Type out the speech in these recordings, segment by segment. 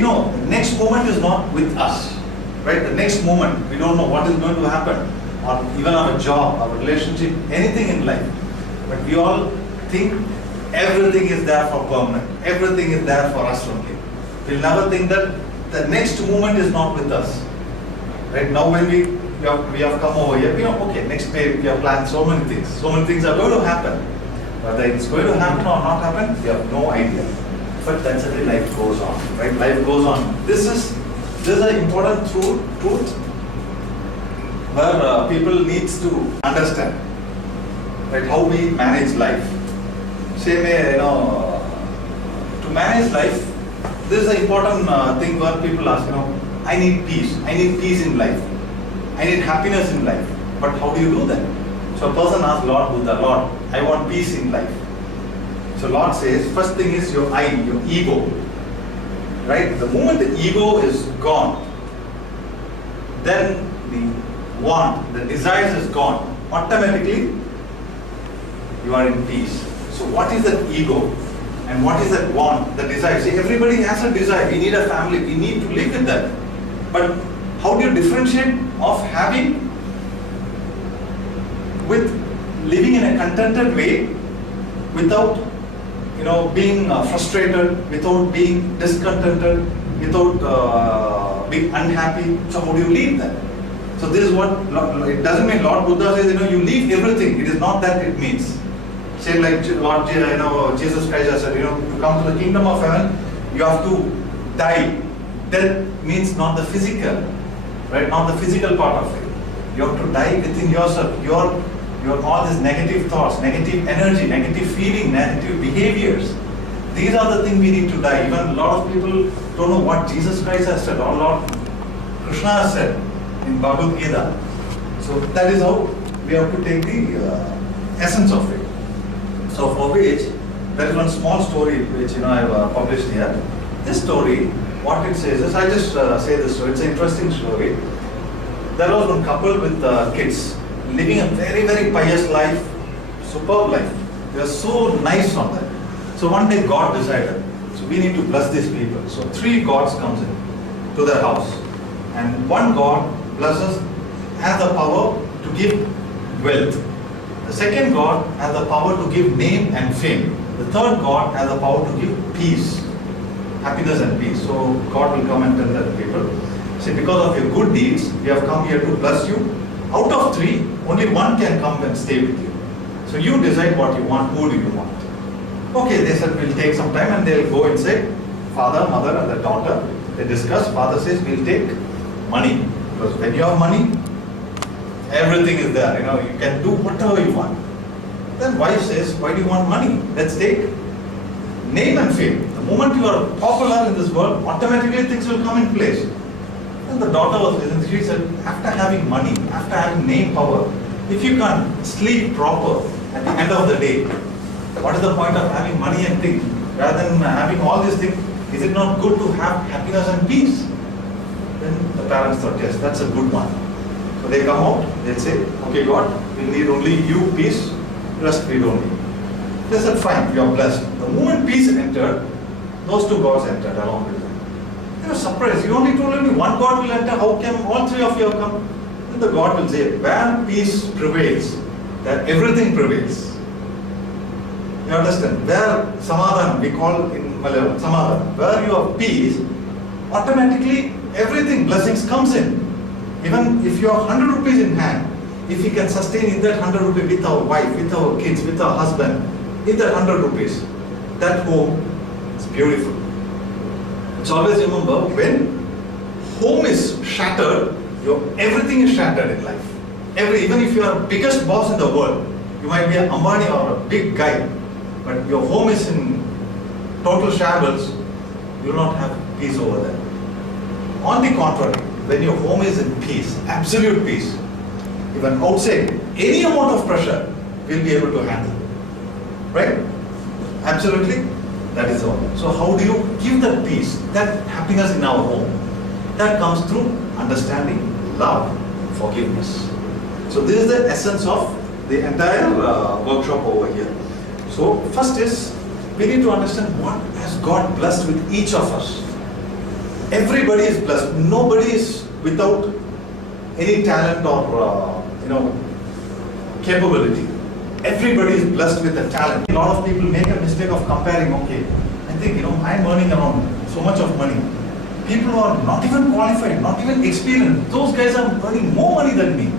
we know the next moment is not with us, right? The next moment, we don't know what is going to happen, or even our job, our relationship, anything in life. But we all think everything is there for permanent, everything is there for us only. We'll never think that the next moment is not with us. Right now when we have come over here, we know, okay, next day we have planned so many things. So many things are going to happen. Whether it's going to happen or not happen, we have no idea. But that's the way life goes on, right? Life goes on. This is an important truth where people needs to understand, right? How we manage life. Same way, to manage life, this is an important thing where people ask, I need peace. I need peace in life. I need happiness in life. But how do you do that? So a person asks Lord Buddha, Lord, I want peace in life. So Lord says, first thing is your ego. Right? The moment the ego is gone, then the want, the desires is gone. Automatically, you are in peace. So what is that ego? And what is that want, the desire? See, everybody has a desire. We need a family. We need to live with that. But how do you differentiate of having with living in a contented way without being frustrated, without being discontented, without being unhappy? So how do you leave that? So this is what, it doesn't mean Lord Buddha says, you leave everything. It is not that it means. Same like Lord, Jesus Christ has said, to come to the kingdom of heaven, you have to die. Death means not the physical, right? Not the physical part of it. You have to die within yourself. Your all these negative thoughts, negative energy, negative feeling, negative behaviors. These are the things we need to die. Even a lot of people don't know what Jesus Christ has said or Lord Krishna has said in Bhagavad Gita. So that is how we have to take the essence of it. So for which, there is one small story which I have published here. This story, what it says is, I just say this story, it's an interesting story. There was one couple with kids, living a very, very pious life, superb life. They are so nice on that. So one day God decided, so we need to bless these people. So 3 gods comes in to their house. And one God blesses, has the power to give wealth. The second God has the power to give name and fame. The third God has the power to give peace, happiness and peace. So God will come and tell that people, see, because of your good deeds, we have come here to bless you. Out of 3, only 1 can come and stay with you. So you decide what you want, who do you want. Okay, they said we'll take some time and they'll go inside. Father, mother and the daughter, they discuss. Father says we'll take money. Because when you have money, everything is there, you can do whatever you want. Then wife says, why do you want money? Let's take name and fame. The moment you are popular in this world, automatically things will come in place. And the daughter was listening, she said, after having money, after having name, power, if you can't sleep proper at the end of the day, what is the point of having money and things? Rather than having all these things, is it not good to have happiness and peace? Then the parents thought, yes, that's a good one. So they come out, they say, okay God, we need only you peace, rest we don't need. They said, fine, you are blessed. The moment peace entered, those 2 gods entered along with them. They were surprised. You only told me 1 God will enter, how come all 3 of you have come? Then the God will say, where peace prevails, that everything prevails. You understand? Where samadhan, we call in Malayalam, samadhan, where you have peace, automatically everything, blessings comes in. Even if you have 100 rupees in hand, if we can sustain in that 100 rupees with our wife, with our kids, with our husband, in that 100 rupees, that home is beautiful. It's always remember, when home is shattered, everything is shattered in life. Even if you are biggest boss in the world, you might be an Ambani or a big guy, but your home is in total shambles, you will not have peace over there. On the contrary, when your home is in peace, absolute peace, even outside, any amount of pressure will be able to handle. Right? Absolutely, that is all. So how do you give that peace, that happiness in our home? That comes through understanding, love, forgiveness. So this is the essence of the entire workshop over here. So first is, we need to understand what has God blessed with each of us. Everybody is blessed. Nobody is without any talent or capability. Everybody is blessed with a talent. A lot of people make a mistake of comparing. Okay, I think I'm earning around so much of money. People who are not even qualified, not even experienced, those guys are earning more money than me.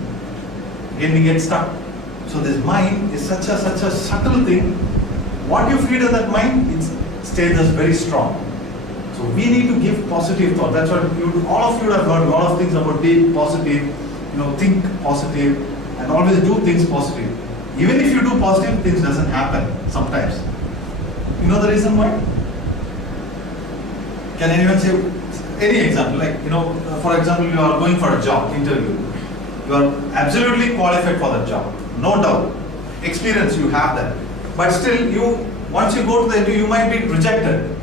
Again, we get stuck. So this mind is such a subtle thing. What you feed in that mind, it stays as very strong. So we need to give positive thought. That's what all of you have heard a lot of things about being positive, think positive, and always do things positive. Even if you do positive, things doesn't happen sometimes. You know the reason why? Can anyone say any example? Like, for example, you are going for a job interview. You are absolutely qualified for the job. No doubt. Experience, you have that. But still, once you go to the interview, you might be rejected.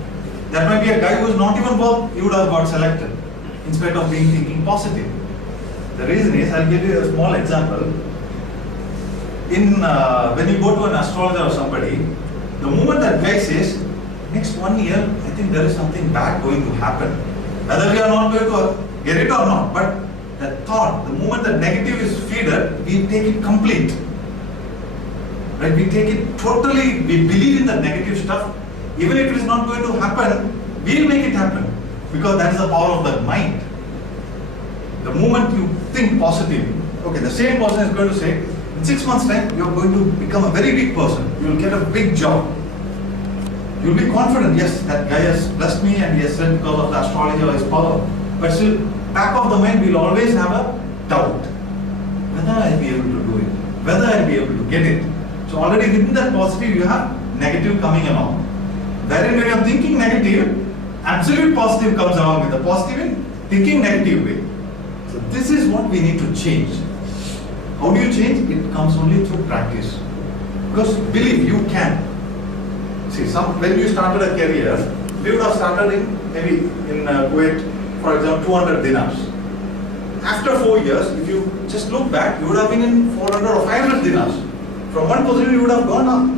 There might be a guy who is not even worth, you would have got selected, in spite of being thinking positive. The reason is, I'll give you a small example. When you go to an astrologer or somebody, the moment that guy says, next 1 year, I think there is something bad going to happen. Whether we are not going to get it or not, but that thought, the moment that negative is feeded, we take it complete. Right? We take it totally, we believe in the negative stuff. Even if it is not going to happen, we'll make it happen. Because that is the power of the mind. The moment you think positive, okay, the same person is going to say, in 6 months' time, you are going to become a very big person. You will get a big job. You will be confident, yes, that guy has blessed me and he has said because of the astrology or his power. But still, back of the mind, we will always have a doubt. Whether I'll be able to do it. Whether I'll be able to get it. So already within that positive, you have negative coming along. Wherein when you are thinking negative, absolute positive comes along with the positive in thinking negative way. So this is what we need to change. How do you change? It comes only through practice. Because believe you can. See, when you started a career, we would have started in Kuwait, for example, 200 dinars. After 4 years, if you just look back, you would have been in 400 or 500 dinars. From one position, you would have gone up.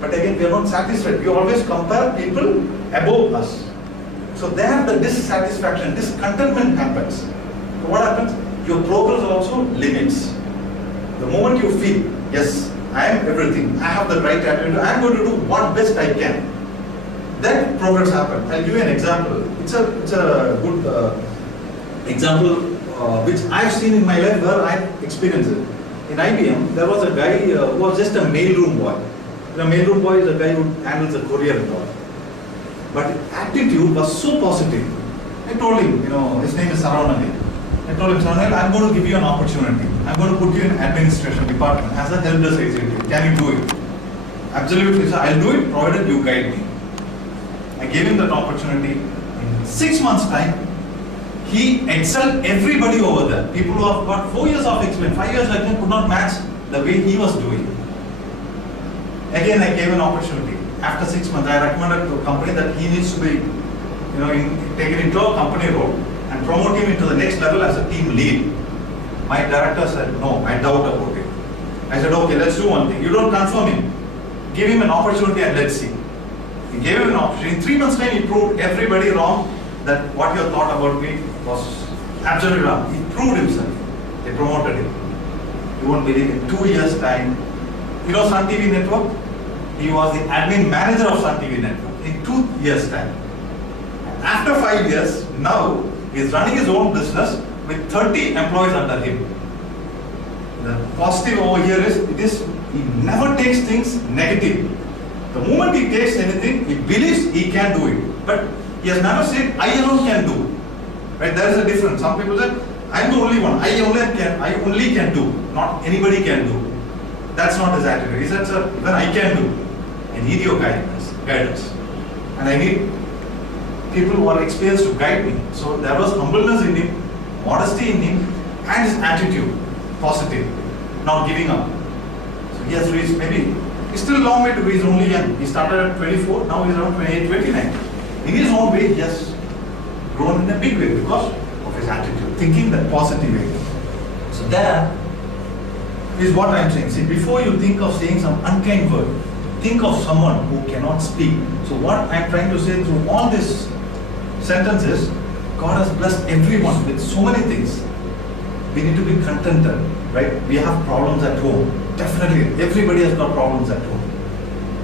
But again, we are not satisfied. We always compare people above us. So there the dissatisfaction, discontentment happens. So what happens? Your progress also limits. The moment you feel, yes, I am everything, I have the right attitude, I am going to do what best I can, then progress happens. I'll give you an example. It's a good example which I've seen in my life where I've experienced it. In IBM, there was a guy who was just a mailroom boy. The mailroom boy is a guy who handles the courier and all. But his attitude was so positive. I told him, his name is Saranagi. I told him, Saranagi, I'm going to give you an opportunity. I'm going to put you in administration department as a help desk executive. Can you do it? Absolutely, sir. I'll do it provided you guide me. I gave him that opportunity. In 6 months' time, he excelled everybody over there. People who have got 4 years of experience, 5 years of experience could not match the way he was doing. Again, I gave an opportunity. After 6 months, I recommended to a company that he needs to be, taken into a company role and promote him into the next level as a team lead. My director said, no, I doubt about it. I said, okay, let's do one thing. You don't confirm him. Give him an opportunity and let's see. He gave him an opportunity. In 3 months' time, he proved everybody wrong that what you thought about me was absolutely wrong. He proved himself. They promoted him. You won't believe in 2 years' time. Sun TV Network? He was the admin manager of Sun TV Network in 2 years' time. After 5 years, now he is running his own business with 30 employees under him. The positive over here is he never takes things negative. The moment he takes anything, he believes he can do it. But he has never said, I alone can do. Right? There is a difference. Some people say, I am the only one. I only can do. Not anybody can do. That's not his attitude. He said, sir, even I can do. I need your guidance. And I need people who are experienced to guide me. So there was humbleness in him, modesty in him, and his attitude, positive, not giving up. So he has reached, maybe, he's still a long way to reach, only young. He started at 24, now he's around 28, 29. In his own way, he has grown in a big way because of his attitude, thinking that positive way. So there is what I am saying. See, before you think of saying some unkind word, think of someone who cannot speak. So what I am trying to say through all these sentences, God has blessed everyone with so many things. We need to be contented, right? We have problems at home. Definitely, everybody has got problems at home.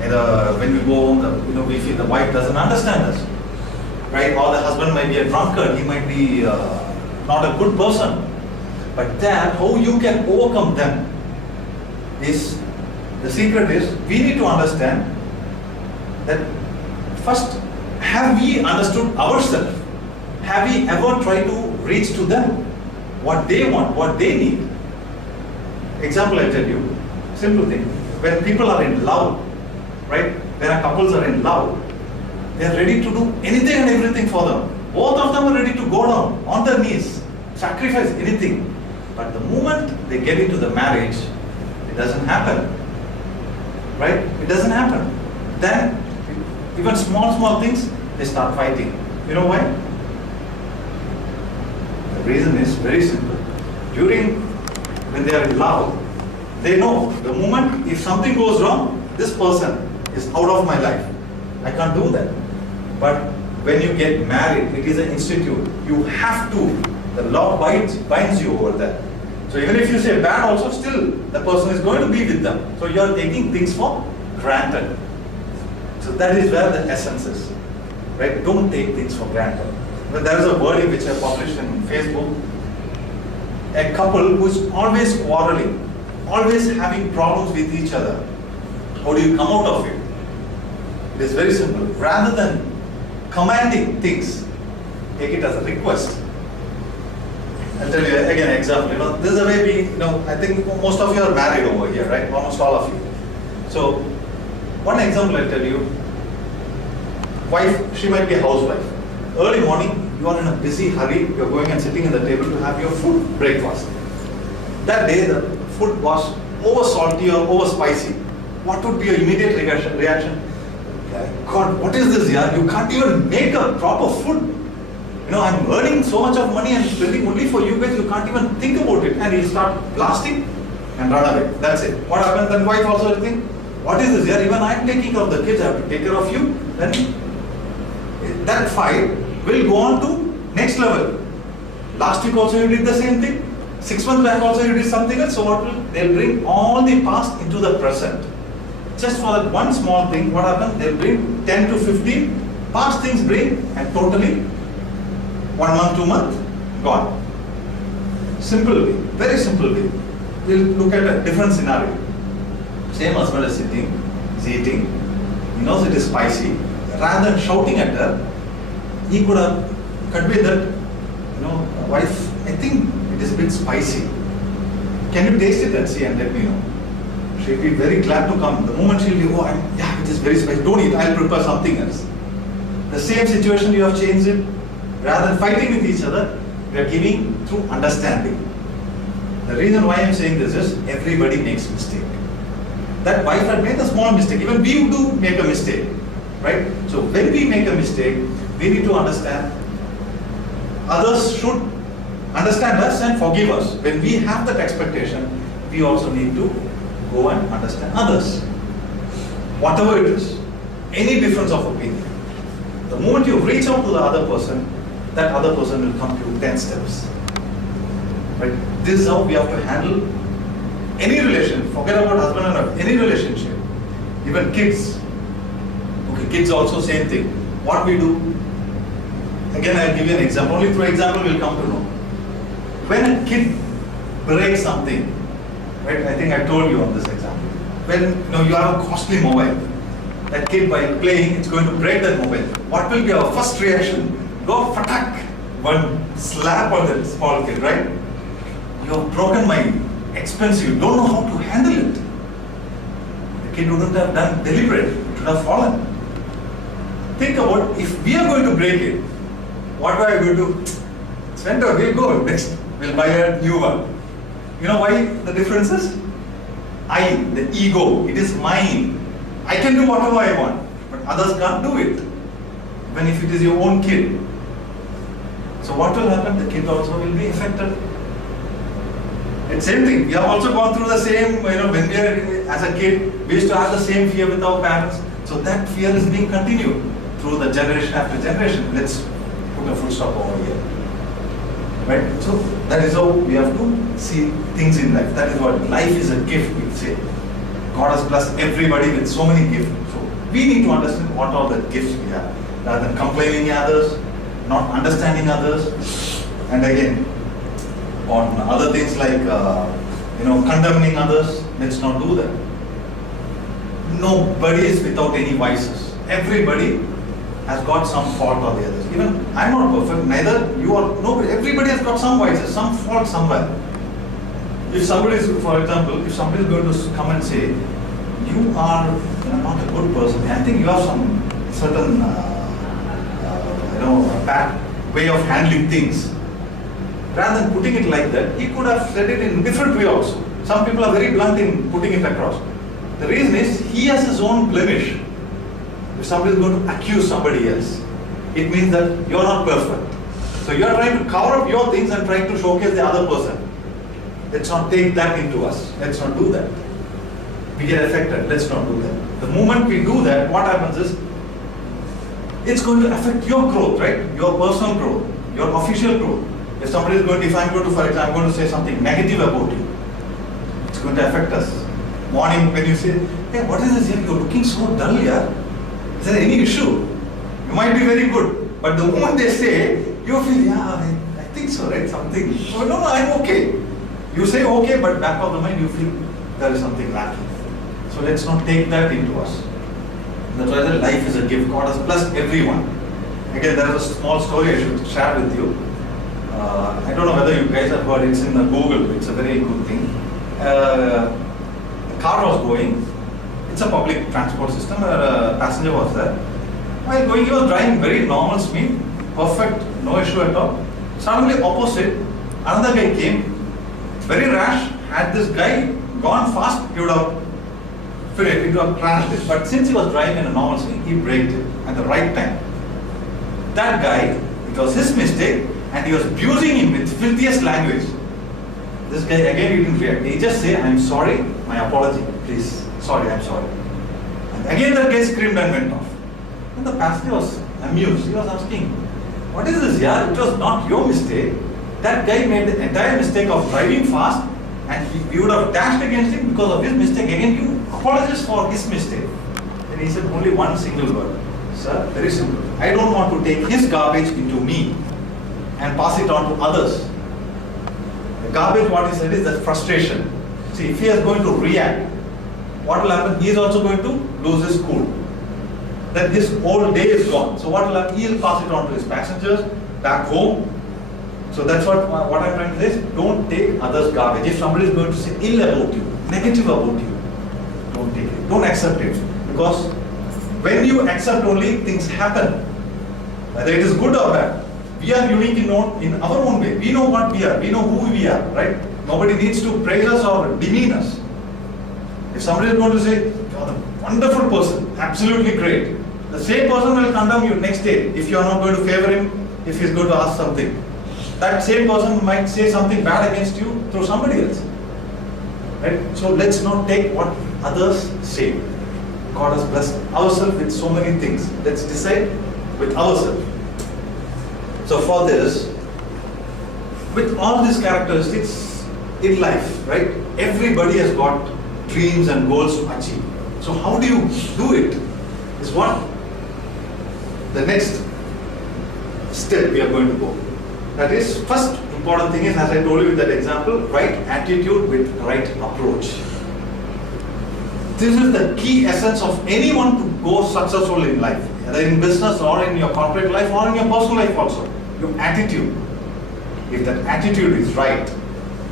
Either when we go home, we feel the wife doesn't understand us, right? Or the husband might be a drunkard. He might be not a good person. But that, how you can overcome them is, the secret is, we need to understand that first, have we understood ourselves? Have we ever tried to reach to them? What they want, what they need. Example I tell you, simple thing. When people are in love, right? When our couples are in love, they are ready to do anything and everything for them. Both of them are ready to go down on their knees, sacrifice anything. But the moment they get into the marriage, it doesn't happen. Right? It doesn't happen. Then, even small things, they start fighting. You know why? The reason is very simple. When they are in love, they know the moment if something goes wrong, this person is out of my life. I can't do that. But when you get married, it is an institute. You have to. The law binds you over that. So even if you say bad also, still the person is going to be with them. So you are taking things for granted. So that is where the essence is. Right? Don't take things for granted. But there is a wording which I published in Facebook. A couple who is always quarreling, always having problems with each other. How do you come out of it? It is very simple. Rather than commanding things, take it as a request. I'll tell you again an example. This is the way we, I think most of you are married over here, right? Almost all of you. So, one example I'll tell you. Wife, she might be a housewife. Early morning, you are in a busy hurry. You're going and sitting at the table to have your food, breakfast. That day, the food was over salty or over spicy. What would be your immediate reaction? God, what is this here? You can't even make a proper food. I'm earning so much of money and spending only for you guys, you can't even think about it. And you start blasting and run away. That's it. What happens? Then wife also will think, what is this here? Even I'm taking care of the kids, I have to take care of you. Then that fight will go on to next level. Last week also you did the same thing. 6 months back also you did something else. So they'll bring all the past into the present. Just for that one small thing, what happens? They'll bring 10 to 15 past things bring and totally 1 month, 2 months, gone. Simple way, very simple way. We'll look at a different scenario. Same husband is sitting, he's eating, he knows it is spicy. Rather than shouting at her, he could have conveyed that, wife, I think it is a bit spicy. Can you taste it and see and let me know? She'll be very glad to come. The moment she'll be, it is very spicy. Don't eat, I'll prepare something else. The same situation you have changed it. Rather than fighting with each other, we are giving through understanding. The reason why I am saying this is, everybody makes mistake. That wife had made a small mistake. Even we do make a mistake. Right? So when we make a mistake, we need to understand. Others should understand us and forgive us. When we have that expectation, we also need to go and understand others. Whatever it is, any difference of opinion. The moment you reach out to the other person, that other person will come to you 10 steps. Right? This is how we have to handle any relation. Forget about husband and wife, any relationship. Even kids. Okay, kids also same thing. What we do? Again, I'll give you an example. Only through example we'll come to know. When a kid breaks something, right? I think I told you on this example. When you have a costly mobile, that kid by playing, it's going to break that mobile. What will be our first reaction? Go fatak, one slap on that small kid, right? You have broken my expense, you don't know how to handle it. The kid wouldn't have done deliberate, it would have fallen. Think about if we are going to break it, what are we going to do? Spender, we'll go next, we'll buy a new one. You know why the difference is? The ego, it is mine. I can do whatever I want, but others can't do it. Even if it is your own kid. So what will happen? The kid also will be affected. And same thing, we have also gone through the same, when we are as a kid, we used to have the same fear with our parents. So that fear is being continued through the generation after generation. Let's put putting a full stop over here. Right? So that is how we have to see things in life. That is what life is, a gift, we say. God has blessed everybody with so many gifts. So we need to understand what are the gifts we have, rather than complaining others, not understanding others, and again, on other things like condemning others. Let's not do that. Nobody is without any vices. Everybody has got some fault or the others. Even I'm not perfect, neither you are. Nobody. Everybody has got some vices, some fault somewhere. If somebody is, for example, if somebody is going to come and say, you are not a good person, I think you have some certain bad way of handling things. Rather than putting it like that, he could have said it in a different way also. Some people are very blunt in putting it across. The reason is, he has his own blemish. If somebody is going to accuse somebody else, it means that you are not perfect. So you are trying to cover up your things and trying to showcase the other person. Let's not take that into us. Let's not do that. We get affected. Let's not do that. The moment we do that, what happens is, it's going to affect your growth, right? Your personal growth, your official growth. If somebody is going to, if I'm going to, for example, I'm going to say something negative about you, it's going to affect us. Morning when you say, hey, what is this here? You're looking so dull here. Is there any issue? You might be very good, but the moment they say, you feel, yeah, I think so, right? Something. Oh, no, I'm okay. You say okay, but back of the mind you feel there is something lacking. So let's not take that into us. That's why that life is a gift. God has blessed everyone. Again, there is a small story I should share with you. I don't know whether you guys have heard, it's in the Google, it's a very good thing. A car was going, it's a public transport system, a passenger was there. While going, he was driving very normal speed, perfect, no issue at all. Suddenly opposite, another guy came, very rash. Had this guy gone fast, he would have finished, he would have crashed it. But since he was driving in a normal speed, he braked it at the right time. That guy, it was his mistake, and he was abusing him with filthiest language. This guy again, he didn't react. He just said, I'm sorry, my apology, please. Sorry, I'm sorry. And again that guy screamed and went off. And the passenger was amused. He was asking, what is this, yeah? It was not your mistake. That guy made the entire mistake of driving fast, and you would have dashed against him because of his mistake. Again, you apologize for his mistake. Then he said only one single word. Sir, very simple. I don't want to take his garbage into me and pass it on to others. The garbage, what he said, is that frustration. See, if he is going to react, what will happen? He is also going to lose his cool. Then his whole day is gone. So what will happen? He will pass it on to his passengers, back home. So that's what I'm trying to say is, don't take others' garbage. If somebody is going to say ill about you, negative about you, don't take it. Don't accept it. Because when you accept only, things happen. Whether it is good or bad. We are unique in our own way. We know what we are. We know who we are, right? Nobody needs to praise us or demean us. If somebody is going to say, you're a wonderful person, absolutely great, the same person will condemn you next day if you are not going to favor him, if he is going to ask something. That same person might say something bad against you through somebody else. Right? So let's not take what others say. God has blessed ourselves with so many things. Let's decide with ourselves. So for this, with all these characteristics in life, right? Everybody has got dreams and goals to achieve. So how do you do it? Is what the next step we are going to go. That is, first important thing is, as I told you with that example, right attitude with right approach. This is the key essence of anyone to go successful in life, whether in business or in your corporate life or in your personal life also. Your attitude. If that attitude is right,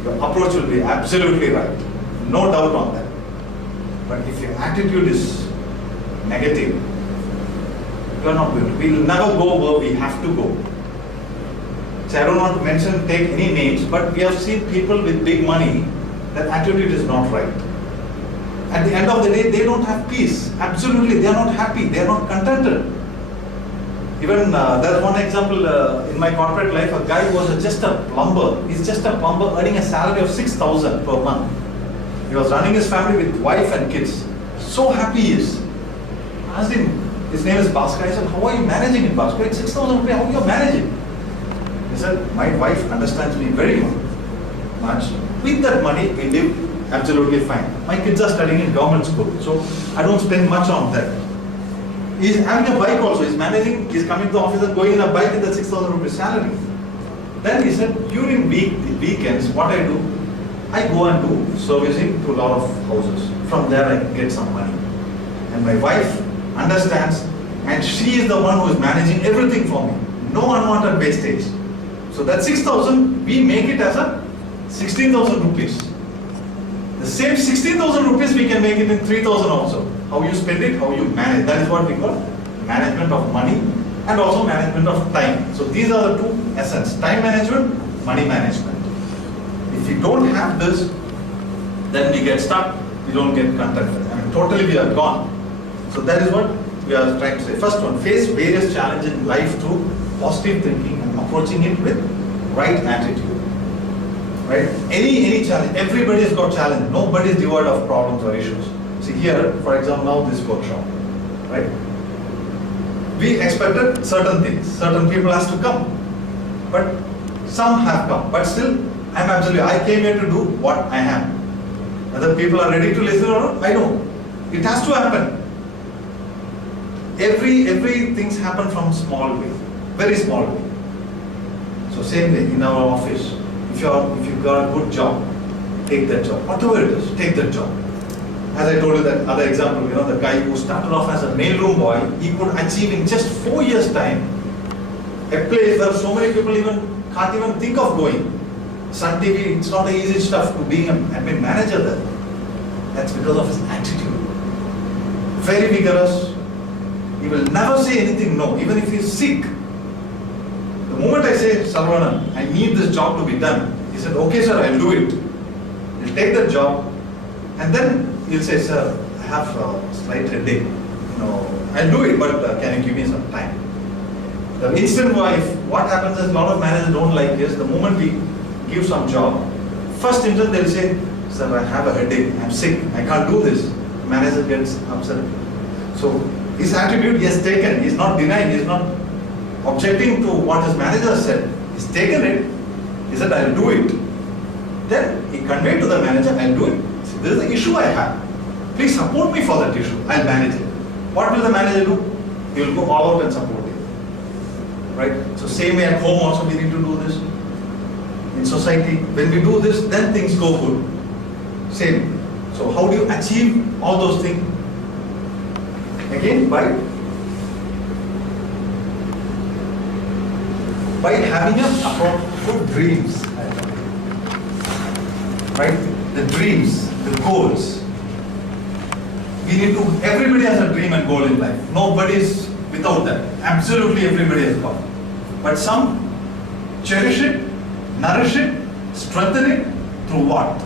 your approach will be absolutely right. No doubt on that. But if your attitude is negative, you are not going to. We will never go where we have to go. So I don't want to take any names, but we have seen people with big money, their attitude is not right. At the end of the day, they don't have peace. Absolutely, they are not happy. They are not contented. Even there's one example in my corporate life. A guy was just a plumber. He's just a plumber earning a salary of 6,000 per month. He was running his family with wife and kids. So happy he is. I asked him, his name is Bhaskar. I said, how are you managing it, Bhaskar? It's 6,000 rupees. How are you managing? He said, my wife understands me very much. With that money, we live absolutely fine. My kids are studying in government school, so I don't spend much on that. He's having a bike also. He's managing, he's coming to the office and going in a bike with a 6,000 rupees salary. Then he said, during weekends, what I do, I go and do servicing to a lot of houses. From there, I get some money. And my wife understands, and she is the one who is managing everything for me. No unwanted wastage. So that 6,000, we make it as a 16,000 rupees. The same 16,000 rupees, we can make it in 3,000 also. How you spend it, how you manage. That is what we call management of money and also management of time. So these are the two essence: time management, money management. If you don't have this, then we get stuck, we don't get contented. I mean, totally we are gone. So that is what we are trying to say. First one, face various challenges in life through positive thinking and approaching it with right attitude. Right? Any challenge, everybody has got challenge. Nobody is devoid of problems or issues. See here, for example, now this workshop, right? We expected certain things, certain people has to come, but some have come. But still, I came here to do what I am. Whether people are ready to listen or not, I know. It has to happen. Every things happen from small way, very small way. So same way in our office. If you've got a good job, take that job. Whatever it is, take that job. As I told you that other example, the guy who started off as a mailroom boy, he could achieve in just 4 years' time a place where so many people can't even think of going. Sun TV, it's not an easy stuff to being an admin manager there. That's because of his attitude. Very vigorous. He will never say anything no, even if he's sick. The moment I say, Saravanan, I need this job to be done, he said, okay sir, I'll do it. He'll take that job, and then he'll say, sir, I have a slight headache. I'll do it, but can you give me some time? The instant wife, what happens is a lot of managers don't like this. The moment we give some job, first instant they'll say, sir, I have a headache, I'm sick, I can't do this. The manager gets upset. So his attitude he has taken, he's not denying, he's not objecting to what his manager said. He's taken it, he said, I'll do it. Then he conveyed to the manager, I'll do it. See, this is the issue I have. Please support me for that issue, I'll manage it. What will the manager do? He will go all out and support it. Right? So same way at home also we need to do this. In society, when we do this, then things go good. Same. So how do you achieve all those things? Again, by having good dreams. Right? The dreams, the goals. Everybody has a dream and goal in life. Nobody is without that. Absolutely everybody has got. But some cherish it, nourish it, strengthen it through what?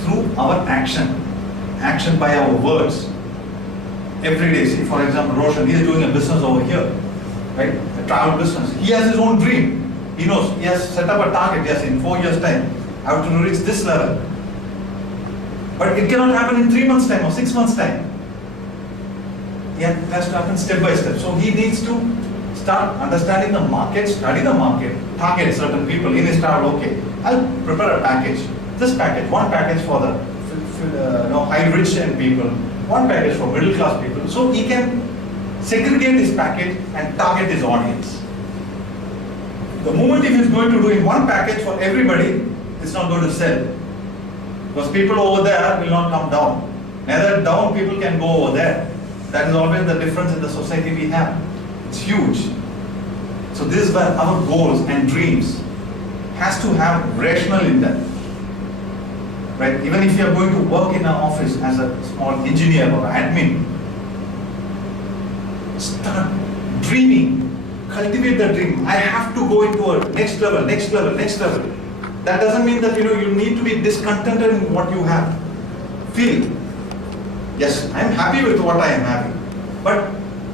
Through our action. Action by our words. Every day, see for example, Roshan, he is doing a business over here. Right? A travel business. He has his own dream. He knows, he has set up a target, yes, in 4 years' time, I have to reach this level. But it cannot happen in 3 months' time or 6 months' time. It has to happen step by step. So he needs to start understanding the market, study the market, target certain people in his travel. Okay, I'll prepare a package. This package, one package for the high rich end people, one package for middle class people. So he can segregate his package and target his audience. The moment if he's going to do in one package for everybody, it's not going to sell. Because people over there will not come down. Neither down people can go over there. That is always the difference in the society we have. It's huge. So this is where our goals and dreams has to have rational in them. Right? Even if you are going to work in an office as a small engineer or admin, start dreaming. Cultivate the dream. I have to go into a next level, next level, next level. That doesn't mean that you need to be discontented in what you have. Feel, yes, I am happy with what I am having. But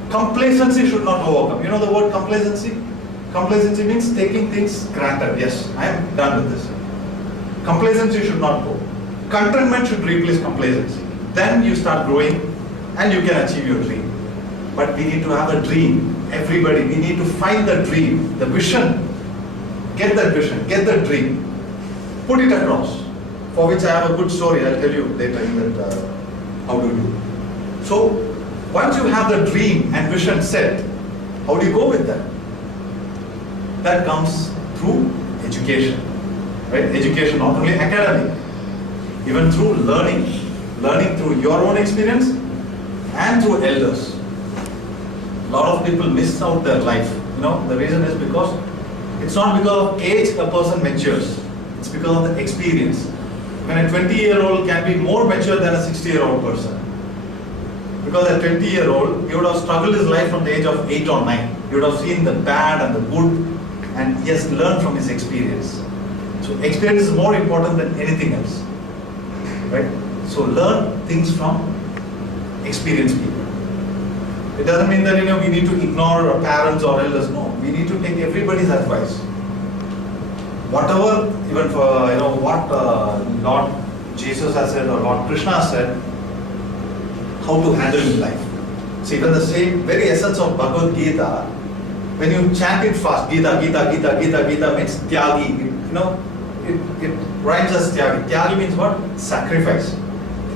complacency should not overcome. You know the word complacency? Complacency means taking things granted. Yes, I am done with this. Complacency should not go. Contentment should replace complacency. Then you start growing and you can achieve your dream. But we need to have a dream. Everybody, we need to find the dream, the vision. Get that vision, get that dream. Put it across. For which I have a good story, I'll tell you later in that how to do. So, once you have the dream and vision set, how do you go with that? That comes through education. Right? Education, not only academic, even through learning through your own experience and through elders. A lot of people miss out their life. The reason is because it's not because of age a person matures. It's because of the experience. When a 20-year-old can be more mature than a 60-year-old person. Because a 20-year-old, he would have struggled his life from the age of 8 or 9. He would have seen the bad and the good, and he has learned from his experience. So experience is more important than anything else. Right? So learn things from experienced people. It doesn't mean that we need to ignore our parents or elders. No, we need to take everybody's advice. Whatever, even for what Lord Jesus has said or Lord Krishna has said, how to handle in life. See, even the same very essence of Bhagavad Gita, when you chant it fast, Gita, Gita, Gita, Gita, Gita means Tyagi. It rhymes as Tyagi. Tyagi means what? Sacrifice.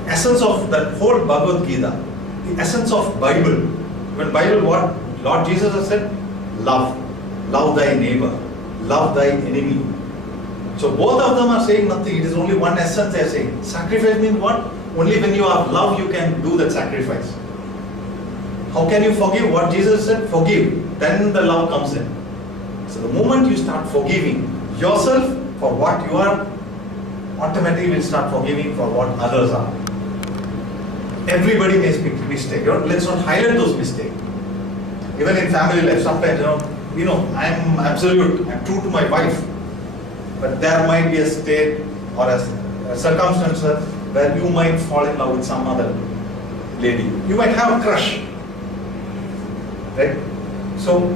The essence of that whole Bhagavad Gita, the essence of Bible. When Bible, what Lord Jesus has said? Love. Love thy neighbor. Love thy enemy. So both of them are saying nothing. It is only one essence they are saying. Sacrifice means what? Only when you have love you can do that sacrifice. How can you forgive? What Jesus said? Forgive. Then the love comes in. So the moment you start forgiving yourself for what you are, automatically will start forgiving for what others are. Everybody makes mistakes. Let's not highlight those mistakes. Even in family life, sometimes I'm absolute. I'm true to my wife, but there might be a state or a circumstance where you might fall in love with some other lady. You might have a crush, right? So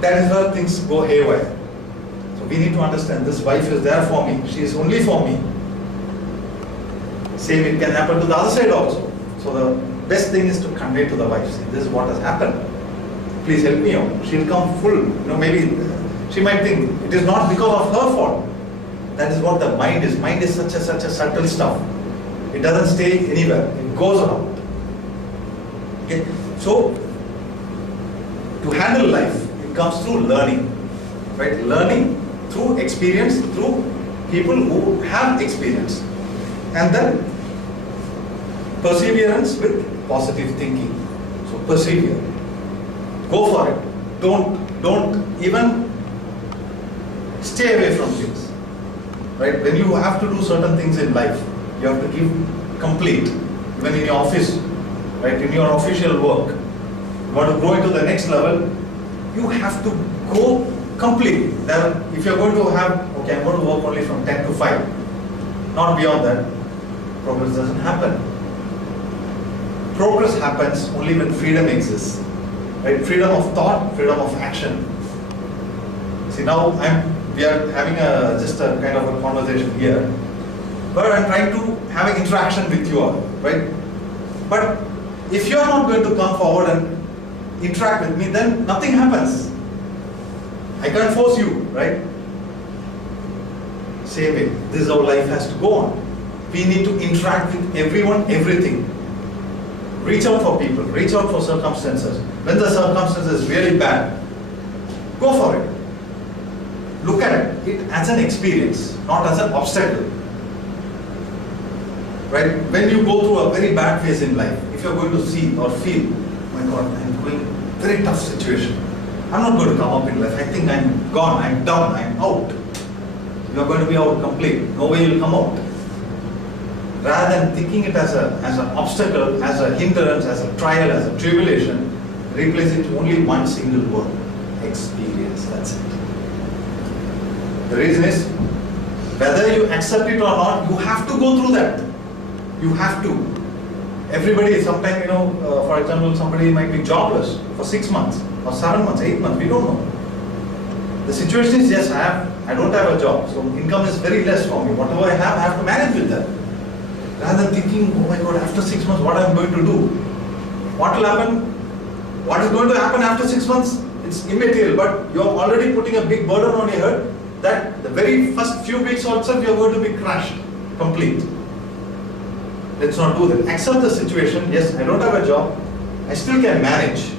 that is where things go haywire. So we need to understand this wife is there for me. She is only for me. Same, it can happen to the other side also. So the best thing is to convey to the wife, see, this is what has happened. Please help me out. She'll come full. Maybe she might think it is not because of her fault. That is what the mind is. Mind is such a subtle stuff. It doesn't stay anywhere. It goes around. Okay. So to handle life, it comes through learning. Right? Learning through experience, through people who have experience. And then perseverance with positive thinking. So persevere. Go for it. Don't even stay away from things. Right? When you have to do certain things in life, you have to give complete. Even in your office, right? In your official work, you want to go into the next level, you have to go complete. Then if you're going to have, okay, I'm going to work only from 10 to 5, not beyond that, progress doesn't happen. Progress happens only when freedom exists. Right? Freedom of thought, freedom of action. See, now we are having just a kind of a conversation here, but I'm trying to have an interaction with you all, right? But if you are not going to come forward and interact with me, then nothing happens. I can't force you, right? Same way, this is how life has to go on. We need to interact with everyone, everything. Reach out for people, reach out for circumstances. When the circumstance is really bad, go for it. Look at it as an experience, not as an obstacle. Right? When you go through a very bad phase in life, if you're going to see or feel, oh my God, I'm going very tough situation. I'm not going to come up in life. I think I'm gone, I'm done, I'm out. You're going to be out complete. No way you'll come out. Rather than thinking it as an obstacle, as a hindrance, as a trial, as a tribulation, replace it only one single word: experience. That's it. The reason is, whether you accept it or not, you have to go through that. You have to. Everybody, sometimes, for example, somebody might be jobless for 6 months, or 7 months, 8 months, we don't know. The situation is, yes, I don't have a job, so income is very less for me. Whatever I have to manage with that. Rather than thinking, oh my God, after 6 months, what I'm going to do? What will happen? What is going to happen after 6 months? it's immaterial, but you're already putting a big burden on your head that the very first few weeks also you're going to be crushed, complete. Let's not do that. Accept the situation. Yes, I don't have a job. I still can manage.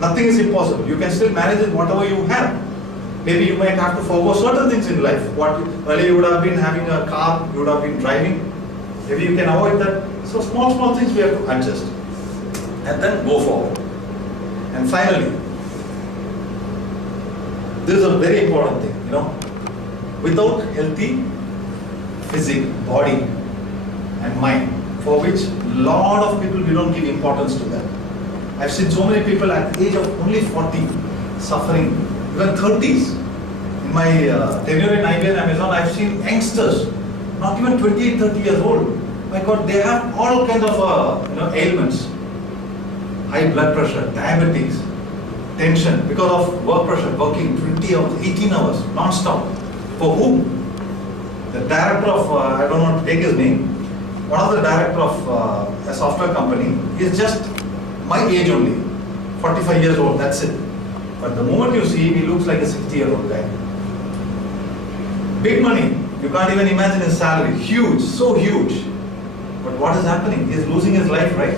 Nothing is impossible. You can still manage it whatever you have. Maybe you might have to forego certain things in life. Earlier you would have been having a car, you would have been driving. Maybe you can avoid that. So small things we have to adjust. And then go forward. And finally, this is a very important thing, without healthy physique, body and mind, for which lot of people we don't give importance to that. I've seen so many people at the age of only 40 suffering, even 30s. In my tenure in IBM Amazon, I've seen youngsters, not even 28, 30 years old. My God, they have all kinds of ailments. High blood pressure, diabetes, tension because of work pressure, working 20 hours, 18 hours, non-stop. For whom? The director of, I don't want to take his name, one of the director of a software company is just my age only, 45 years old, that's it. But the moment you see him, he looks like a 60-year-old guy. Big money, you can't even imagine his salary, huge, so huge. But what is happening? He's losing his life, right?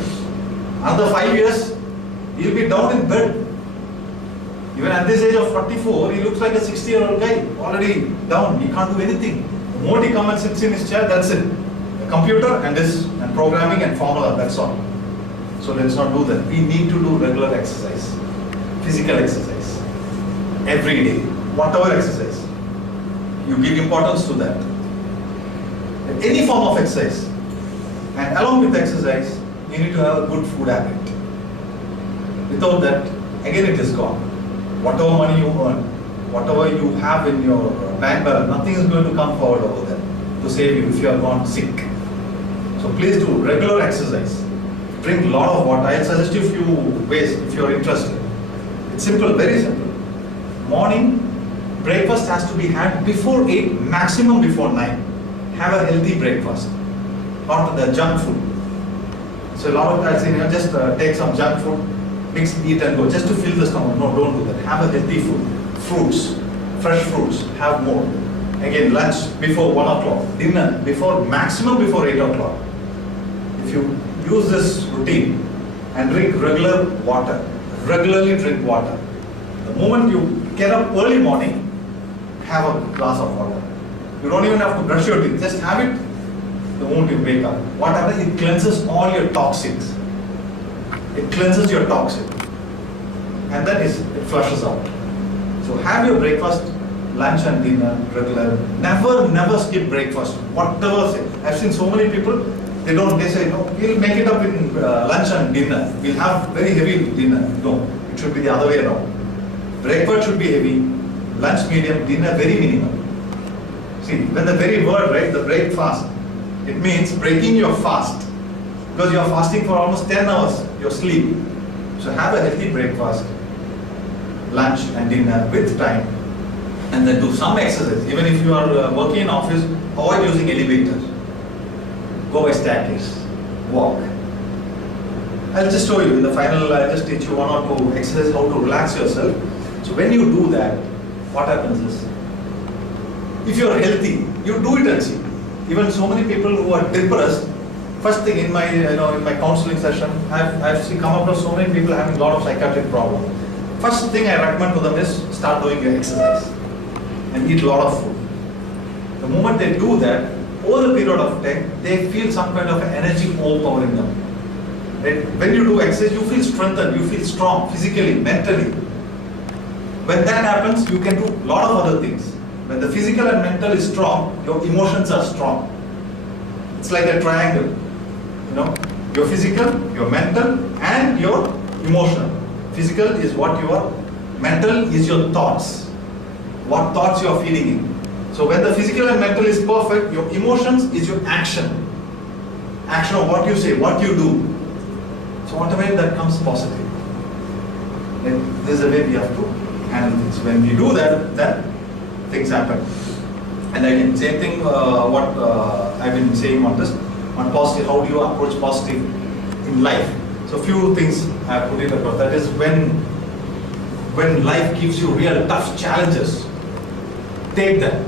Another 5 years, he'll be down in bed. Even at this age of 44, he looks like a 60-year-old guy, already down, he can't do anything. The moment he comes and sits in his chair, that's it. A computer and this, and programming and formula, that's all. So let's not do that. We need to do regular exercise, physical exercise, every day, whatever exercise. You give importance to that. Any form of exercise. And along with exercise, you need to have a good food habit. Without that, again it is gone. Whatever money you earn, whatever you have in your bank balance, nothing is going to come forward over there to save you if you are gone sick. So please do regular exercise. Drink a lot of water. I'll suggest you a few ways if you are interested. It's simple, very simple. Morning, breakfast has to be had before 8, maximum before 9. Have a healthy breakfast, not the junk food. So a lot of guys say, just take some junk food, mix, eat and go, just to fill the stomach. No, don't do that. Have a healthy food. Fruits, fresh fruits, have more. Again, lunch before 1 o'clock, dinner maximum before 8 o'clock. If you use this routine and drink regular water, regularly drink water. The moment you get up early morning, have a glass of water. You don't even have to brush your teeth, just have it the moment you wake up. What happens? It cleanses all your toxins. It cleanses your toxin. And then it flushes out. So have your breakfast, lunch and dinner regular. Never skip breakfast. Whatever. I've seen so many people, they say, no, we'll make it up in lunch and dinner. We'll have very heavy dinner. No, it should be the other way around. Breakfast should be heavy, lunch medium, dinner very minimal. See, when the very word, right, the break fast, it means breaking your fast. Because you are fasting for almost 10 hours, your sleep. So have a healthy breakfast, lunch and dinner with time, and then do some exercise. Even if you are working in office, avoid using elevators. Go by staircase, walk. I'll just show you in the final, I'll just teach you 1 or 2 exercises how to relax yourself. So when you do that, what happens is, if you are healthy, you do it and see. Even so many people who are depressed, first thing in my in my counseling session, I've come across so many people having a lot of psychiatric problems. First thing I recommend to them is start doing your exercise and eat a lot of food. The moment they do that, over the period of time, they feel some kind of energy overpowering them. Right? When you do exercise, you feel strengthened, you feel strong physically, mentally. When that happens, you can do a lot of other things. When the physical and mental is strong, your emotions are strong. It's like a triangle. Your physical, your mental, and your emotional. Physical is what you are, mental is your thoughts. What thoughts you are feeling in. So when the physical and mental is perfect, your emotions is your action. Action of what you say, what you do. So whatever that comes positive. Then this is the way we have to handle things. When we do that, then things happen. And again, same thing what I've been saying on this, on positive, how do you approach positive in life? So few things I have put it across. That is when when life gives you real tough challenges, take that.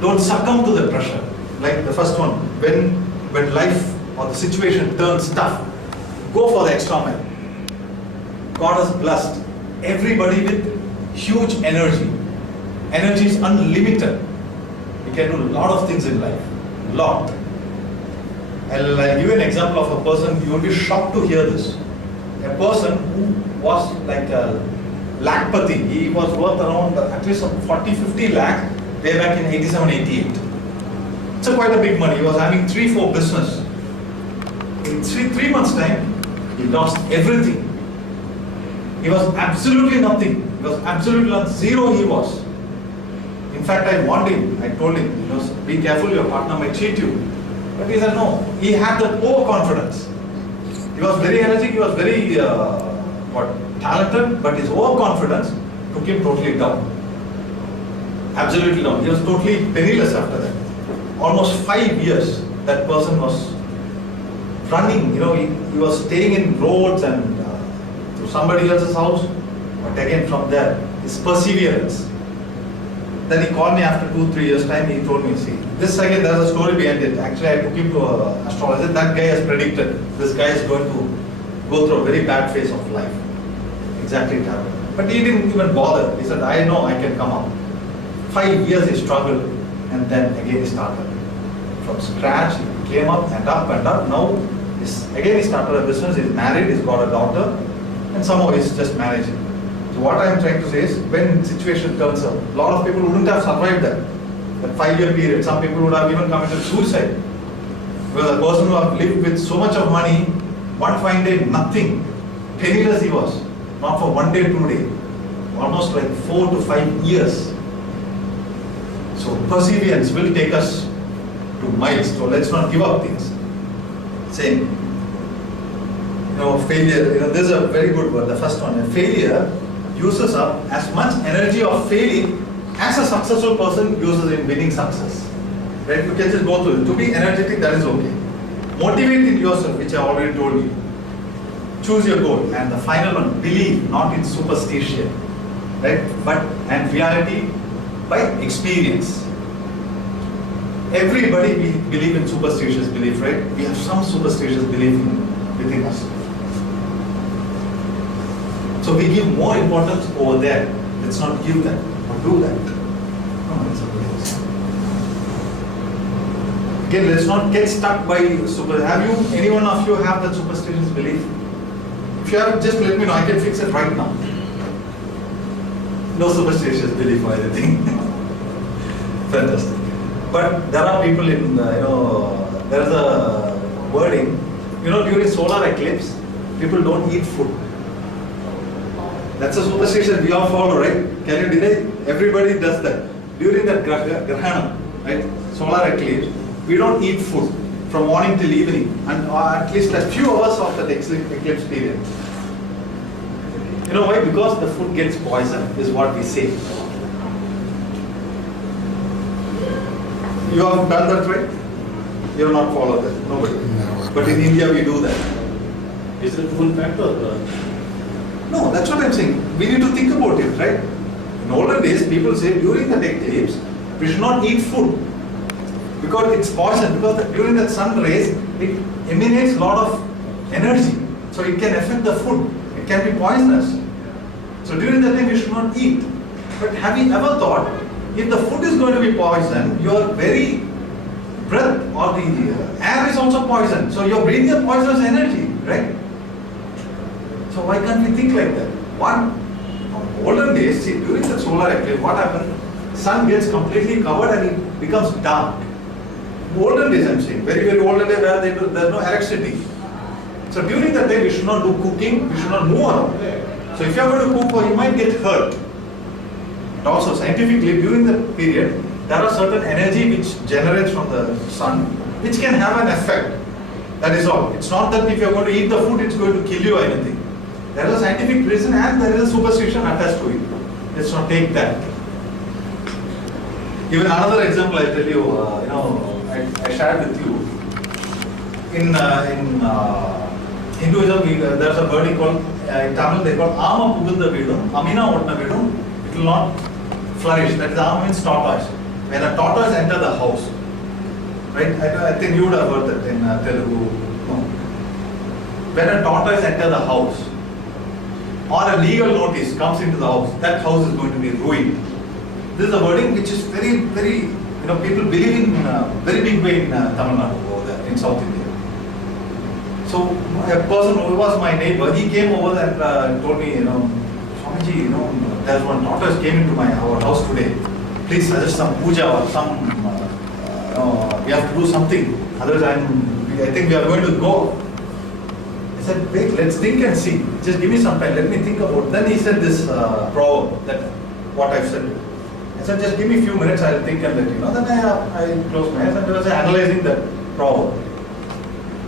Don't succumb to the pressure. Like the first one, when life or the situation turns tough, go for the extra mile. God has blessed everybody with huge energy. Energy is unlimited. You can do a lot of things in life. Lot. I'll give you an example of a person, you will be shocked to hear this. A person who was like a lakpati, he was worth around at least 40-50 lakh way back in 87-88. It's quite a big money. He was having 3-4 business. In three months time, he lost everything. He was absolutely nothing. He was absolutely not zero he was. In fact, I warned him, I told him, be careful, your partner might cheat you. But he said no. He had that overconfidence. He was very energetic, he was very talented, but his overconfidence took him totally down. Absolutely down. He was totally penniless after that. Almost 5 years that person was running, he was staying in roads and to somebody else's house. But again from there, his perseverance. Then he called me after 2-3 years time, he told me, see, this again, there's a story behind it. Actually, I took him to an astrologer. That guy has predicted, this guy is going to go through a very bad phase of life. Exactly it happened. But he didn't even bother. He said, I know I can come up. 5 years he struggled, and then again he started. From scratch, he came up and up and up. Now, again he started a business, he's married, he's got a daughter, and somehow he's just managing. So what I'm trying to say is, when situation turns up, a lot of people wouldn't have survived that 5-year period. Some people would have even committed suicide. Because a person who have lived with so much of money, one fine day, nothing. Penniless he was. Not for 1 day, 2 days. Almost like 4 to 5 years. So perseverance will take us to miles. So let's not give up things. Same. Failure. This is a very good word. The first one. Failure uses up as much energy of failing as a successful person uses in winning success. Right? You can just go through it. To be energetic, that is okay. Motivate in yourself, which I already told you. Choose your goal. And the final one, believe, not in superstition. Right? And reality by experience. Everybody we believe in superstitious belief, right? We have some superstitious belief within us. So we give more importance over there. Let's not give that or do that. No, it's something else. Again, let's not get stuck by any one of you have that superstitious belief? If you have, just let me know. I can fix it right now. No superstitious belief or anything. Fantastic. But there are people in, there is a wording, during solar eclipse, people don't eat food. That's a superstition we all follow, right? Can you deny? Everybody does that. During that Grahana, right, solar eclipse, we don't eat food from morning till evening, and at least a few hours of that eclipse period. You know why? Because the food gets poisoned, is what we say. You have done that, right? You have not followed that. Nobody. No. But in India, we do that. Is it full fact or? No, that's what I'm saying. We need to think about it, right? In olden days, people say during the eclipse, we should not eat food because it's poison. Because during the sun rays, it emanates a lot of energy, so it can affect the food. It can be poisonous. So during that time, we should not eat. But have you ever thought, if the food is going to be poison, your very breath or the air is also poison. So you're breathing a poisonous energy, right? So why can't we think like that? One, olden days, see, during the solar eclipse, what happened? Sun gets completely covered and it becomes dark. Olden days, I'm saying, very, very olden days where there's no electricity. So during that day, we should not do cooking, we should not move around. So if you're going to cook, you might get hurt. And also, scientifically, during the period, there are certain energy which generates from the sun, which can have an effect. That is all. It's not that if you're going to eat the food, it's going to kill you or anything. There is a scientific reason and there is a superstition attached to it. Let's not take that. Even another example I tell you, I shared with you. In Hinduism, there's a wording called in Tamil they call Ama Pugunda Vidum, Amina Otna Vidum, it will not flourish. That is Ama means tortoise. When a tortoise enter the house, right? I think you would have heard that in Telugu. No. When a tortoise enter the house, or a legal notice comes into the house, that house is going to be ruined. This is a wording which is very, people believe in very big way in Tamil Nadu over there, in South India. So a person who was my neighbor, he came over there and told me, Swamiji, there's one tortoise came into our house today. Please suggest some puja or some, we have to do something. Otherwise I think we are going to go. I said, wait, let's think and see. Just give me some time, let me think about it. Then he said this proverb, that what I've said. I said, just give me a few minutes, I'll think and let you know. Then I closed my eyes and I was analyzing that proverb.